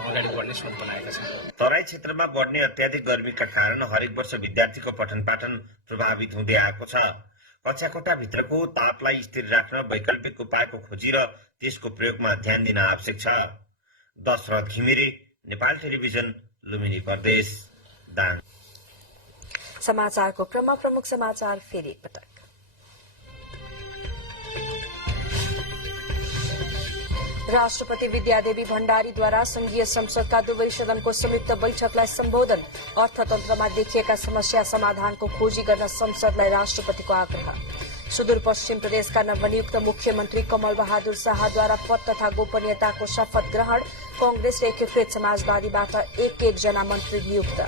अगाडि बढ्ने सोच बनाएका छन्। तराई क्षेत्रमा बढ्ने अत्याधिक गर्मीका कारण हरेक वर्ष विद्यार्थीको पठन पाठन प्रभावित हुँदै आएको छ। कक्षा कोठाभित्रको तापलाई स्थिर राख्न वैकल्पिक उपायको खोजी र त्यसको प्रयोगमा ध्यान दिन आवश्यक छ। दशरथ घिमिरे, नेपाल टेलिभिजन, लुम्बिनी प्रदेश, दाङ। समाचारको क्रममा प्रमुख समाचार फेरि एकपटक। राष्ट्रपति विद्यादेवी भण्डारीद्वारा संघीय संसदका दुवै सदनको संयुक्त बैठकलाई सम्बोधन। अर्थतन्त्रमा देखिएका समस्या समाधानको खोजी गर्न संसदलाई राष्ट्रपतिको आग्रह। सुदूरपश्चिम प्रदेशका नवनियुक्त मुख्यमन्त्री कमल बहादुर शाहद्वारा पद तथा गोपनीयताको शपथ ग्रहण। कांग्रेस र एकीकृत समाजवादीबाट एक जना मन्त्री नियुक्त।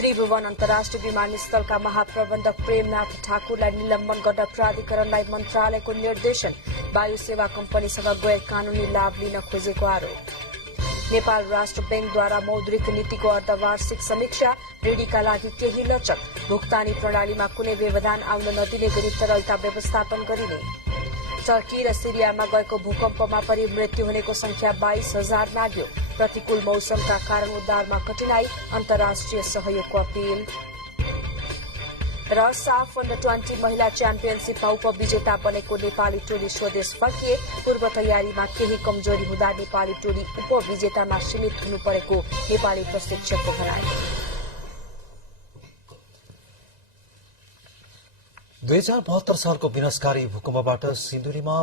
त्रिभुवन अन्तर्राष्ट्रिय विमानस्थलका महाप्रबन्धक प्रेमनाथ ठाकुरलाई निलम्बन गर्न प्राधिकरणलाई मन्त्रालयको निर्देशन। वायु सेवा कम्पनीसँग गैर कानूनी लाभ लिन खोजेको आरोप। नेपाल राष्ट्र बैंकद्वारा मौद्रिक नीतिको अर्धवार्षिक समीक्षा। ऋणीका लागि केही लचक। भुक्तानी प्रणालीमा कुनै व्यवधान आउन नदिने गरी तरलता व्यवस्थापन गरिने। टर्की र सिरियामा गएको भूकम्पमा परि मृत्यु हुनेको संख्या 22,000 नाग्यो। प्रतिकूल मौसमका कारण उद्धारमा कठिनाई। अन्तर्राष्ट्रिय सहयोगको अपील। र साफ अन्डर-20 महिला च्याम्पियनशीपमा उपविजेता बनेको नेपाली टोली स्वदेश फर्किए। पूर्व तयारीमा केही कमजोरी हुँदा नेपाली टोली उपविजेतामा सीमित हुनु परेको नेपाली प्रशिक्षकको भनाइ। 2072 सालको विनाशकारी भूकम्पबाट सिन्धुलीमा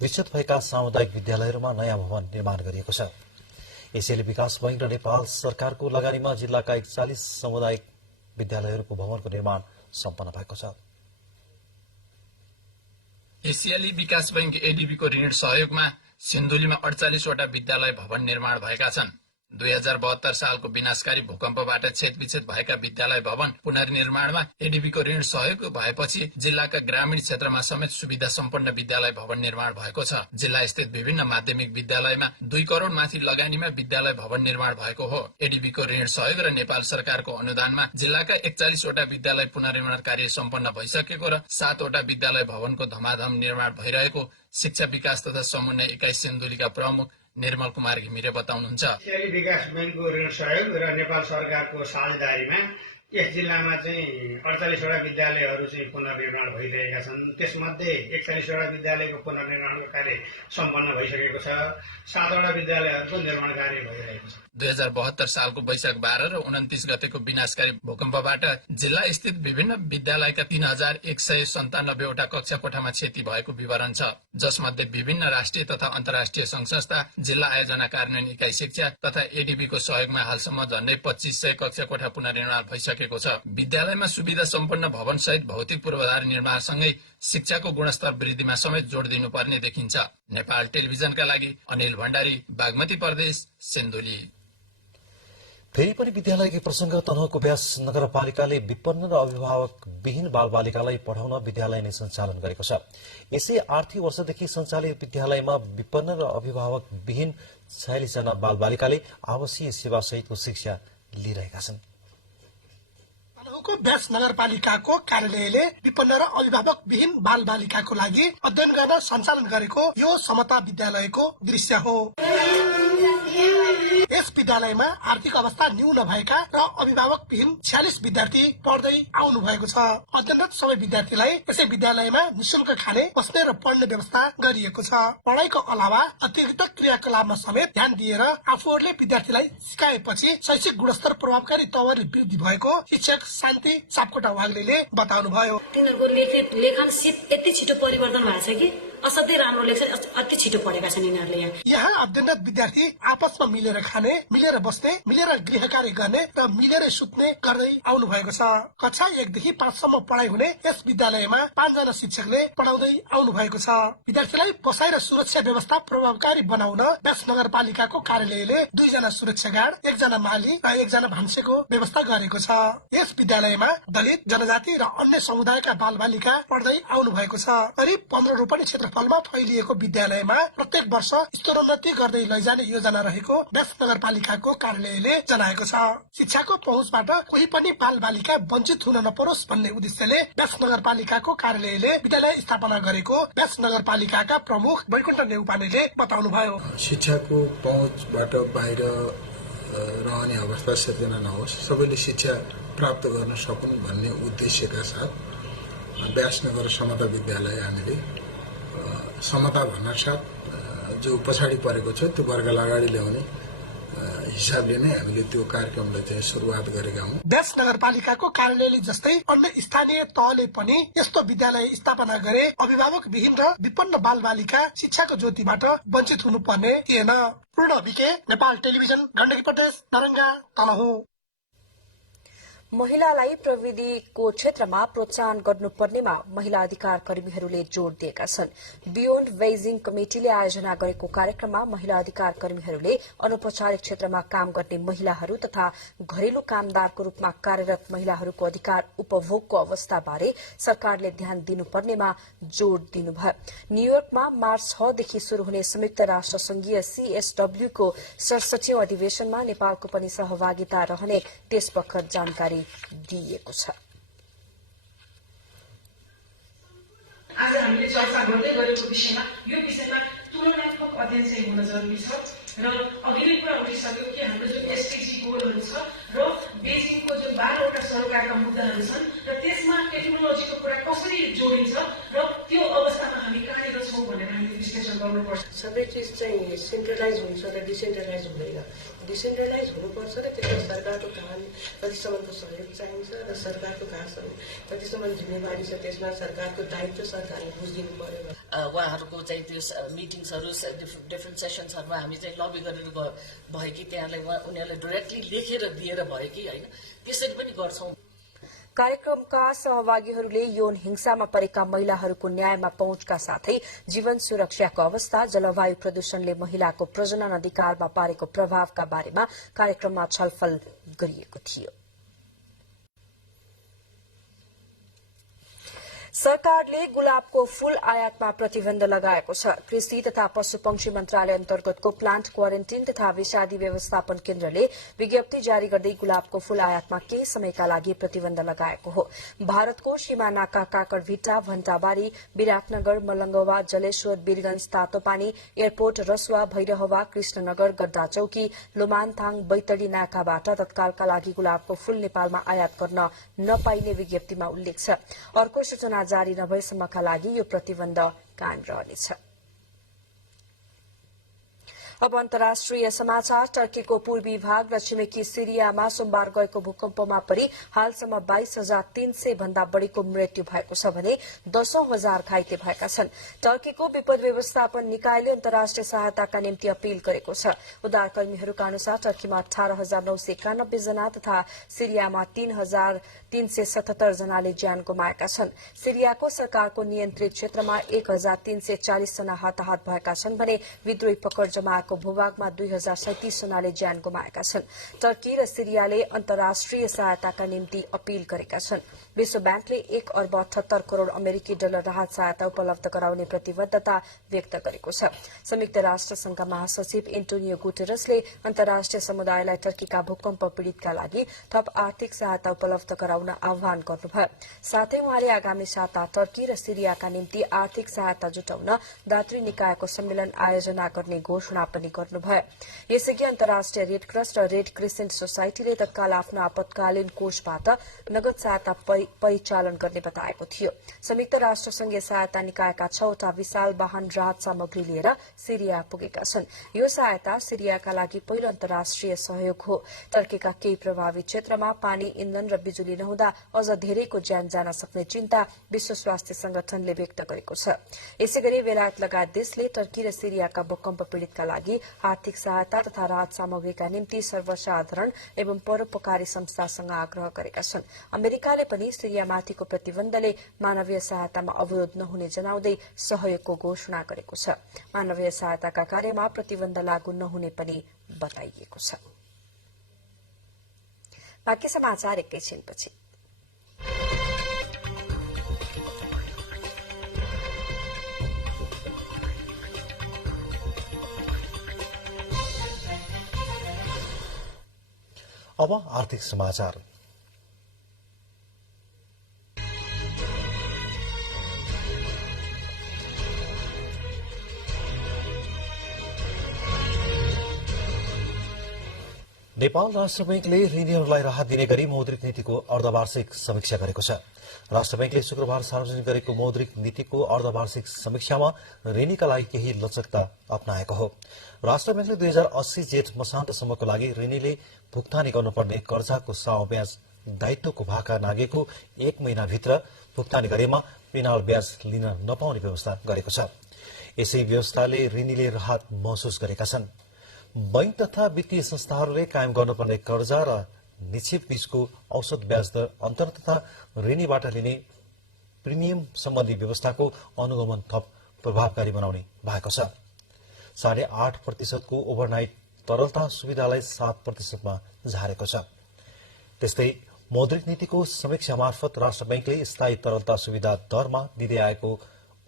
विक्षत भएका सामुदायिक विद्यालयहरूमा नयाँ भवन निर्माण गरिएको छ। यसैले विकास बैंक र नेपाल सरकारको लगानीमा जिल्लाका 41 सामुदायिक विद्यालयहरूको भवनको निर्माण सम्पन्न भएको छ। एसियाली विकास बैंक एडीबीको ऋण सहयोगमा सिन्धुलीमा 48 वटा विद्यालय भवन निर्माण भएका छन्। 2072 सालको विनाशकारी भूकम्पबाट क्षतविक्षत भएका विद्यालय भवन पुनर्निर्माणमा एडीबीको ऋण सहयोग भएपछि जिल्लाका ग्रामीण क्षेत्रमा समेत सुविधा सम्पन्न विद्यालय भवन निर्माण भएको छ। जिल्ला स्थित विभिन्न माध्यमिक विद्यालयमा 2 करोड़ माथि लगानीमा विद्यालय भवन निर्माण भएको हो। एडीबीको ऋण सहयोग र नेपाल सरकारको अनुदानमा जिल्लाका 41 वटा विद्यालय पुनर्निर्माण कार्य सम्पन्न भइसकेको र 7 वटा विद्यालय भवनको धमाधम निर्माण भइरहेको शिक्षा विकास तथा समन्वय इकाइ सिन्धुलीका प्रमुख निर्मल कुमार घिमिरे बताउनुहुन्छ। एसियाली विकास बैंकको ऋण सहयोग र नेपाल सरकारको साझेदारीमा यस जिल्लामा चाहिँ 48 वटा विद्यालयहरू चाहिँ पुनर्निर्माण भइरहेका छन्। त्यसमध्ये 41 वटा विद्यालयको पुनर्निर्माणको कार्य सम्पन्न भइसकेको छ। 7 वटा विद्यालयहरूको निर्माण कार्य भइरहेको छ। 2072 सालको वैशाख 12 र 29 गतेको विनाशकारी भूकम्पबाट जिल्ला स्थित विभिन्न विद्यालयका 3197 वटा कक्षा कोठामा क्षति भएको विवरण छ, जसमध्ये विभिन्न राष्ट्रिय तथा अन्तर्राष्ट्रिय संघ संस्था, जिल्ला आयोजना कार्यान्वयन इकाइ शिक्षा तथा एडीबीको सहयोगमा हालसम्म झण्डै 2500 कक्षा कोठा पुनर्निर्माण भइसकेको छ। विद्यालयमा सुविधा सम्पन्न भवन सहित भौतिक पूर्वाधार निर्माणसँगै शिक्षाको गुणस्तर वृद्धिमा समेत जोड दिनुपर्ने देखिन्छ। नेपाल टेलिभिजनका लागि अनिल भण्डारी, बागमती प्रदेश, सिन्धुली। फेरि पनि विद्यालयकै प्रसंग। तनहुँको व्यास नगरपालिकाले विपन्न र अभिभावक विहीन बालबालिकालाई पढाउन विद्यालय नै सञ्चालन गरेको छ। यसै आर्थिक वर्षदेखि सञ्चालित विद्यालयमा विपन्न र अभिभावक विहीन 46 जना बालबालिकाले आवासीय सेवा सहितको शिक्षा लिइरहेका छन्। तनहुँको व्यास नगरपालिकाको कार्यालयले विपन्न र अभिभावक विहीन बालबालिकाको लागि अध्ययन गर्न सञ्चालन गरेको यो समता विद्यालयको दृश्य हो। यस विद्यालयमा आर्थिक अवस्था न्यून भएका र अभिभावक विहीन 46 विद्यार्थी पढ्दै आउनु भएको छ। अध्ययनरत सबै विद्यार्थीलाई यसै विद्यालयमा निशुल्क खाने, बस्ने र पढ्ने व्यवस्था गरिएको छ। पढाइको अलावा अतिरिक्त क्रियाकलापमा समेत ध्यान दिएर आफूहरूले विद्यार्थीलाई सिकाएपछि शैक्षिक गुणस्तर प्रभावकारी तवरले वृद्धि भएको शिक्षक शान्ति सापकोटा वाग्लेले बताउनुभयो। तिनीहरूको लेखन सिप यति छिटो परिवर्तन भएको छ कि असाध्यै राम्रो लेख्छ, अति छिटो पढेका छन् यिनीहरूले। यहाँ अध्ययनरत विद्यार्थी आपसमा मिलेर खाने, मिलेर बस्ने, मिलेर गृह कार्य गर्ने र मिलेर सुत्ने गर्दै आउनु भएको छ। कक्षा 1 देखि 5 सम्म पढाइ हुने यस विद्यालयमा 5 जना शिक्षकले पढाउँदै आउनु भएको छ। विद्यार्थीलाई बसाइ र सुरक्षा व्यवस्था प्रभावकारी बनाउन व्यास नगरपालिकाको कार्यालयले 2 जना सुरक्षा गार्ड, 1 जना माली र 1 जना भान्सेको व्यवस्था गरेको छ। यस विद्यालयमा दलित, जनजाति र अन्य समुदायका बालबालिका पढ्दै आउनु भएको छ। करिब 15 रोपनी क्षेत्रफलमा फैलिएको विद्यालयमा प्रत्येक वर्ष स्तरोन्नति गर्दै लैजाने योजना रहेको व्यास नगरपालिकाको कार्यालयले जनाएको छ। शिक्षाको पहुँचबाट कोही पनि बालबालिका वञ्चित हुन नपरोस् भन्ने उद्देश्यले व्यास नगरपालिकाको कार्यालयले विद्यालय स्थापना गरेको व्यास नगरपालिकाका प्रमुख वैकुण्ठ नेउपानेले बताउनुभयो। शिक्षाको पहुँचबाट बाहिर रहने अवस्था सिर्जना नहोस्, सबैले शिक्षा प्राप्त गर्न सकुन् भन्ने उद्देश्यका साथ व्यासनगर समता विद्यालय हामीले समता भन्नाका साथ जो पछाडि परेको छ त्यो वर्गलाई अगाडि ल्याउने हिसाबले नै हामीले त्यो कार्यक्रमलाई चाहिँ सुरुवात गरेका हौं। व्यास नगरपालिकाको कार्यालयले जस्तै अन्य स्थानीय तहले पनि यस्तो विद्यालय स्थापना गरे अभिभावक विहीन र विपन्न बालबालिका शिक्षाको ज्योतिबाट वञ्चित हुनुपर्ने थिएन। पूर्ण विके, नेपाल टेलिभिजन, गण्डकी प्रदेश, नरंगा, तनहुँ। महिलालाई प्रविधिको क्षेत्रमा प्रोत्साहन गर्नुपर्नेमा महिला अधिकार कर्मीहरूले जोड़ दिएका छन्। बियोन्ड बेजिङ कमिटिले आयोजना गरेको कार्यक्रममा महिला अधिकार कर्मीहरूले अनौपचारिक क्षेत्रमा काम गर्ने महिलाहरू तथा घरेलु कामदारको रूपमा कार्यरत महिलाहरूको अधिकार उपभोगको अवस्थाबारे सरकारले ध्यान दिनुपर्नेमा जोड़ दिनुभयो। न्यूयोर्कमा मार्च 6 देखि शुरू हुने संयुक्त राष्ट्र संघीय CSW को 67औं अधिवेशनमा नेपालको पनि सहभागिता रहने त्यसपखत जानकारी दिइएको छ। आज हामीले चर्चा गर्दै गरेको विषयमा यो विषयमा तुलनात्मक अध्ययन चाहिँ हुन जरुरी छ र अघिल्लै कुरा उठिसक्यो कि हाम्रो जुन SDG गोलहरू छ र बेजिङको जुन 12 वटा सरकारका मुद्दाहरू छन् र त्यसमा टेक्नोलोजीको कुरा कसरी जोडिन्छ र त्यो अवस्थामा हामी कहाँनिर छौँ भनेर हामीले विश्लेषण गर्नुपर्छ। सबै चिज चाहिँ सेन्ट्रलाइज हुन्छ र डिसेन्ट्रलाइज हुँदैन। डिसेन्ट्रलाइज हुनुपर्छ र त्यसमा सरकारको कतिसम्मको सहयोग चाहिन्छ र सरकारको कतिसम्म जिम्मेवारी छ त्यसमा सरकारको दायित्व सरकारले बुझिदिनु पर्यो। उहाँहरूको चाहिँ त्यो मिटिङ्सहरू डिफ्रेन्ट सेसन्सहरूमा हामी चाहिँ लबी गरेर भयो कि त्यहाँलाई उनीहरूले डाइरेक्टली लेखेर दिएर भयो कि होइन, त्यसरी पनि गर्छौं। कार्यक्रमका सहभागीहरूले यौन हिंसामा परेका महिलाहरूको न्यायमा पहुँचका साथै जीवन सुरक्षाको अवस्था, जलवायु प्रदूषणले महिलाको प्रजनन अधिकारमा पारेको प्रभावका बारेमा कार्यक्रममा छलफल गरिएको थियो। सरकारले गुलाबको फूल आयातमा प्रतिबन्ध लगाएको छ। कृषि तथा पशुपक्षी मन्त्रालय अन्तर्गतको प्लान्ट क्वारेन्टिन तथा विषादी व्यवस्थापन केन्द्रले विज्ञप्ति जारी गर्दै गुलाबको फूल आयातमा केही समयका लागि प्रतिबन्ध लगाएको हो। भारतको सिमानाका काकरभिट्टा, भण्टाबारी, विराटनगर, मलंगवा, जलेश्वर, वीरगंज, तातोपानी, एयरपोर्ट, रसुवा, भैरहवा, कृष्णनगर, गड्डाचौकी, लोमानथाङ, बैतडी नाकाबाट तत्कालका लागि गुलाबको फूल नेपालमा आयात गर्न नपाइने विज्ञप्तिमा उल्लेख छ। अर्को सूचना जारी नभएसम्मका लागि यो प्रतिबन्ध कायम रहनेछ। अब अन्तर्राष्ट्रिय समाचार। टर्कीको पूर्वी भाग र छिमेकी सिरियामा सोमबार गएको भूकम्पमा परि हालसम्म 22,300 भन्दा बढ़ीको मृत्यु भएको छ भने 10,000 घाइते भएका छन्। टर्कीको विपद व्यवस्थापन निकायले अन्तर्राष्ट्रिय सहायताका निम्ति अपील गरेको छ। उद्धारकर्मीहरूका अनुसार टर्कीमा 18,991 जना तथा सिरियामा 3,377 जनाले ज्यान गुमाएका छन्। सिरियाको सरकारको नियन्त्रित क्षेत्रमा 1,340 जना हताहत भएका छन् भने विद्रोही पकड जमाएको भूभागमा 2,037 जनाले ज्यान गुमाएका छन्। टर्की र सिरियाले अन्तर्राष्ट्रिय सहायताका निम्ति अपील गरेका छन्। विश्व ब्याङ्कले 1 अर्ब 78 करोड़ अमेरिकी डलर राहत सहायता उपलब्ध गराउने प्रतिबद्धता व्यक्त गरेको छ। संयुक्त राष्ट्र संघका महासचिव एन्टोनियो गुटेरसले अन्तर्राष्ट्रिय समुदायलाई टर्कीका भूकम्प पीड़ितका लागि थप आर्थिक सहायता उपलब्ध गराउन आह्वान गर्नुभयो। साथै उहाँले आगामी साता टर्की र सिरियाका निम्ति आर्थिक सहायता जुटाउन दात्री निकायको सम्मेलन आयोजना गर्ने घोषणा पनि गर्नुभयो। यसअघि अन्तर्राष्ट्रिय रेड क्रस र रेड क्रिसेन्ट सोसाइटीले तत्काल आफ्नो आपतकालीन कोषबाट नगद सहायता परिचालन गर्ने बताएको थियो। संयुक्त राष्ट्र संघीय सहायता निकायका 6वटा विशाल वाहन राहत सामग्री लिएर सिरिया पुगेका छन्। यो सहायता सिरियाका लागि पहिलो अन्तर्राष्ट्रिय सहयोग हो। टर्कीका केही प्रभावित क्षेत्रमा पानी, इन्धन र बिजुली नहुँदा अझ धेरैको ज्यान जान सक्ने चिन्ता विश्व स्वास्थ्य संगठनले व्यक्त गरेको छ। यसैगरी बेलायत लगायत देशले टर्की र सिरियाका भूकम्प पीड़ितका लागि आर्थिक सहायता तथा राहत सामग्रीका निम्ति सर्वसाधारण एवं परोपकारी संस्थासँग आग्रह गरेका छन्। अमेरिकाले पनि सिरियामाथिको प्रतिबन्धले मानवीय सहायतामा अवरोध नहुने जनाउँदै सहयोगको घोषणा गरेको छ। मानवीय सहायताका कार्यमा प्रतिबन्ध लागू नहुने पनि बताइएको छ। बाँकी समाचार एकैछिनपछि। अब आर्थिक समाचार। नेपाल राष्ट्र बैंकले ऋणीहरूलाई राहत दिने गरी मौद्रिक नीतिको अर्धवार्षिक समीक्षा गरेको छ। राष्ट्र बैंकले शुक्रबार सार्वजनिक गरेको मौद्रिक नीतिको अर्धवार्षिक समीक्षामा ऋणीका लागि केही लचकता अपनाएको हो। राष्ट्र बैंकले 2080 जेठ मसान्तसम्मको लागि ऋणीले भुक्तानी गर्नुपर्ने कर्जाको साउ ब्याज दायित्वको भाका नागेको 1 महिनाभित्र भुक्तानी गरेमा पेनाल ब्याज लिन नपाउने व्यवस्था गरेको छ। यसै व्यवस्थाले ऋणीले राहत महसुस गरेका छन्। बैंक तथा वित्तीय संस्थाहरूले कायम गर्नुपर्ने कर्जा र निक्षेप बीचको औसत ब्याज दर अन्तर तथा ऋणीबाट लिने प्रिमियम सम्बन्धी व्यवस्थाको अनुगमन थप प्रभावकारी बनाउने भएको छ। 8.5% को ओभरनाइट तरलता सुविधालाई 7% झारेको छ। त्यस्तै मौद्रिक नीतिको समीक्षा मार्फत राष्ट्र बैंकले स्थायी तरलता सुविधा दरमा दिँदै आएको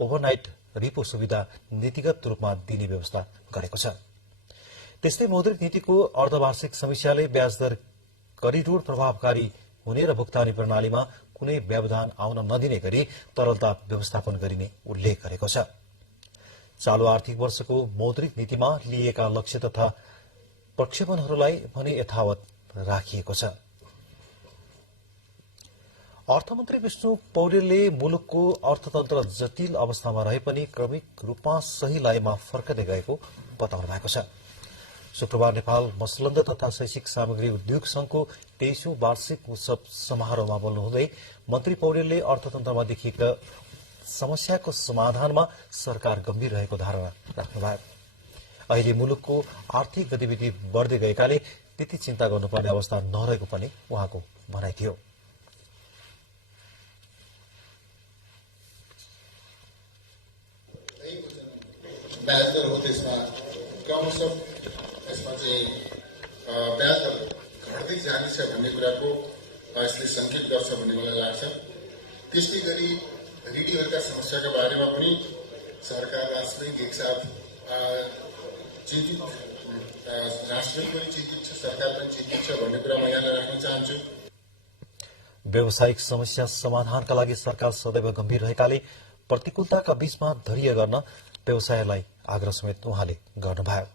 ओभरनाइट रिपो सुविधा नीतिगत रूपमा दिने व्यवस्था गरेको छ। त्यस्तै मौद्रिक नीतिको अर्धवार्षिक समीक्षाले ब्याज दर करिडोर प्रभावकारी हुने र भुक्तानी प्रणालीमा कुनै व्यवधान आउन नदिने गरी तरलता व्यवस्थापन गरिने उल्लेख गरेको छ। चालू आर्थिक वर्षको मौद्रिक नीतिमा लिइएका लक्ष्य तथा प्रक्षेपणहरूलाई भने यथावत राखिएको छ। अर्थमन्त्री विष्णु पौडेलले मुलुकको अर्थतन्त्र जटिल अवस्थामा रहे पनि क्रमिक रूपमा सही लाइनमा फर्कदै गएको बताउनु भएको छ। शुक्रबार नेपाल मसलन्द तथा शैक्षिक सामग्री उद्योग संघको 23औं वार्षिक उत्सव समारोहमा बोल्नुहुँदै मन्त्री पौडेलले अर्थतन्त्रमा देखिएका समस्याको समाधानमा सरकार गम्भीर रहेको धारणा राख्नुभयो। अहिले मुलुकको आर्थिक गतिविधि बढ्दै गएकाले त्यति चिन्ता गर्नुपर्ने अवस्था नरहेको पनि उहाँको भनाइ थियो। ब्याज दर हो त्यसमा क्रमशः यसमा चाहिँ ब्याज दर घट्दै जानेछ भन्ने कुराको यसले संकेत गर्छ भन्ने मलाई लाग्छ। त्यस्तै गरी ऋणीहरूका समस्याका बारेमा पनि सरकार राष्ट्र बैंक एकसाथ चिन्तित, राष्ट्र बैंक पनि चिन्तित छ, सरकार पनि चिन्तित छ भन्ने कुरा म यहाँ राख्न चाहन्छु। व्यावसायिक समस्या समाधानका लागि सरकार सदैव गम्भीर रहेकाले प्रतिकूलताका बीचमा धैर्य गर्न व्यवसायलाई आग्रह समेत उहाँले गर्नुभयो।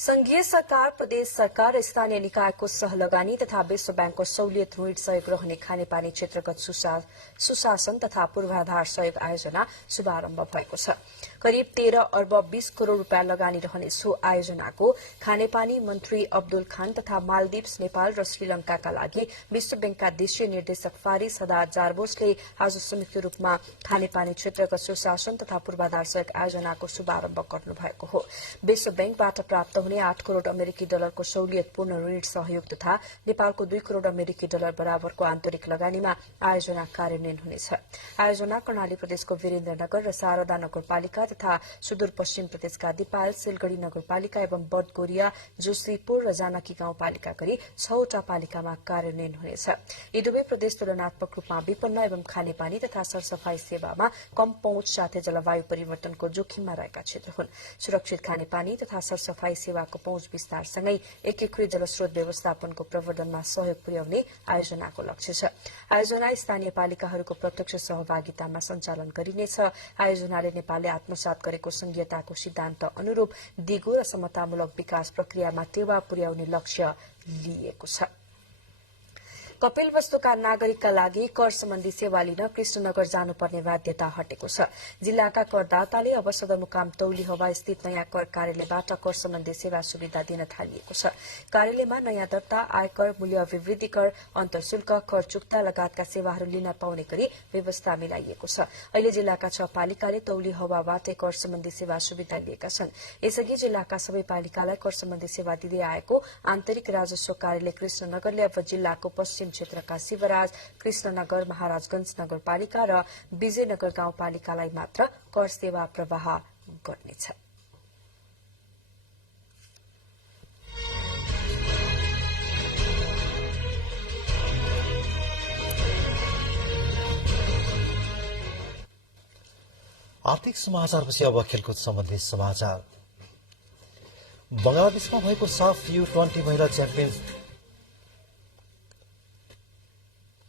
संघीय सरकार, प्रदेश सरकार र स्थानीय निकायको सहलगानी तथा विश्व बैंकको सहुलियत ऋण सहयोग रहने खानेपानी क्षेत्रगत सुशासन तथा पूर्वाधार सहयोग आयोजना शुभारम्भ भएको छ। करिब 13 अर्ब 20 करोड़ रूपियाँ लगानी रहने सो आयोजनाको खानेपानी मन्त्री अब्दुल खान तथा मालदिप्स, नेपाल र श्रीलंकाका लागि विश्व बैंकका देशीय निर्देशक फारिस हदार जारबोसले आज संयुक्त रूपमा खानेपानी क्षेत्रगत सुशासन तथा पूर्वाधार सहयोग आयोजनाको शुभारम्भ गर्नुभएको हो। विश्व बैंकबाट प्राप्त हुने 8 करोड़ अमेरिकी डलरको सहुलियतपूर्ण ऋण सहयोग तथा नेपालको 2 करोड़ अमेरिकी डलर बराबरको आन्तरिक लगानीमा आयोजना कार्यान्वयन हुनेछ। आयोजना कर्णाली प्रदेशको वीरेन्द्रनगर र शारदा नगरपालिका तथा सुदूरपश्चिम प्रदेशका दिपायल, सिलगढ़ी नगरपालिका एवं बडगोरिया, जोशीपुर र जानकी गाउँपालिका गरी 6वटा पालिकामा कार्यान्वयन हुनेछ। यी दुवै प्रदेश तुलनात्मक रूपमा विपन्न एवं खानेपानी तथा सरसफाई सेवामा कम पहुँच साथै जलवायु परिवर्तनको जोखिममा रहेका क्षेत्र हुन्। सुरक्षित खानेपानी तथा सरसफाई सेवाको पहुँच विस्तारसँगै एकीकृत जलस्रोत व्यवस्थापनको प्रवर्धनमा सहयोग पुर्याउने आयोजनाको लक्ष्य छ। आयोजना स्थानीय पालिकाहरूको प्रत्यक्ष सहभागितामा सञ्चालन गरिनेछ। आयोजनाले नेपालले आत्मसात गरेको संघीयताको सिद्धान्त अनुरूप दिगो र समतामूलक विकास प्रक्रियामा टेवा पुर्याउने लक्ष्य लिएको छ। कपिलवस्तुका नागरिकका लागि कर सम्बन्धी सेवा लिन कृष्णनगर जानुपर्ने बाध्यता हटेको छ। जिल्लाका करदाताले अब सदरमुकाम तौली हवा स्थित नयाँ कर कार्यालयबाट कर सम्बन्धी सेवा सुविधा दिन थालिएको छ। कार्यालयमा नयाँ दर्ता, आयकर, मूल्य अभिवृद्धि कर, अन्तरशुल्क, कर चुक्ता लगायतका सेवाहरू लिन पाउने गरी व्यवस्था मिलाइएको छ। अहिले जिल्लाका 6 पालिकाले तौली हवाबाटै कर सम्बन्धी सेवा सुविधा लिएका छन्। यसअघि जिल्लाका सबै पालिकालाई कर सम्बन्धी सेवा दिँदै आएको आन्तरिक राजस्व कार्यालय कृष्णनगरले अब जिल्लाको पश्चिम क्षेत्रका शिवराज, कृष्णनगर, महाराजगंज नगरपालिका र विजयनगर गाउँपालिकालाई मात्र कर सेवा प्रवाह गर्नेछ। आर्थिक समाचारपछि अब खेलकुद सम्बन्धी समाचार। बंगलादेशमा भएको साफ U20 महिला च्याम्पियन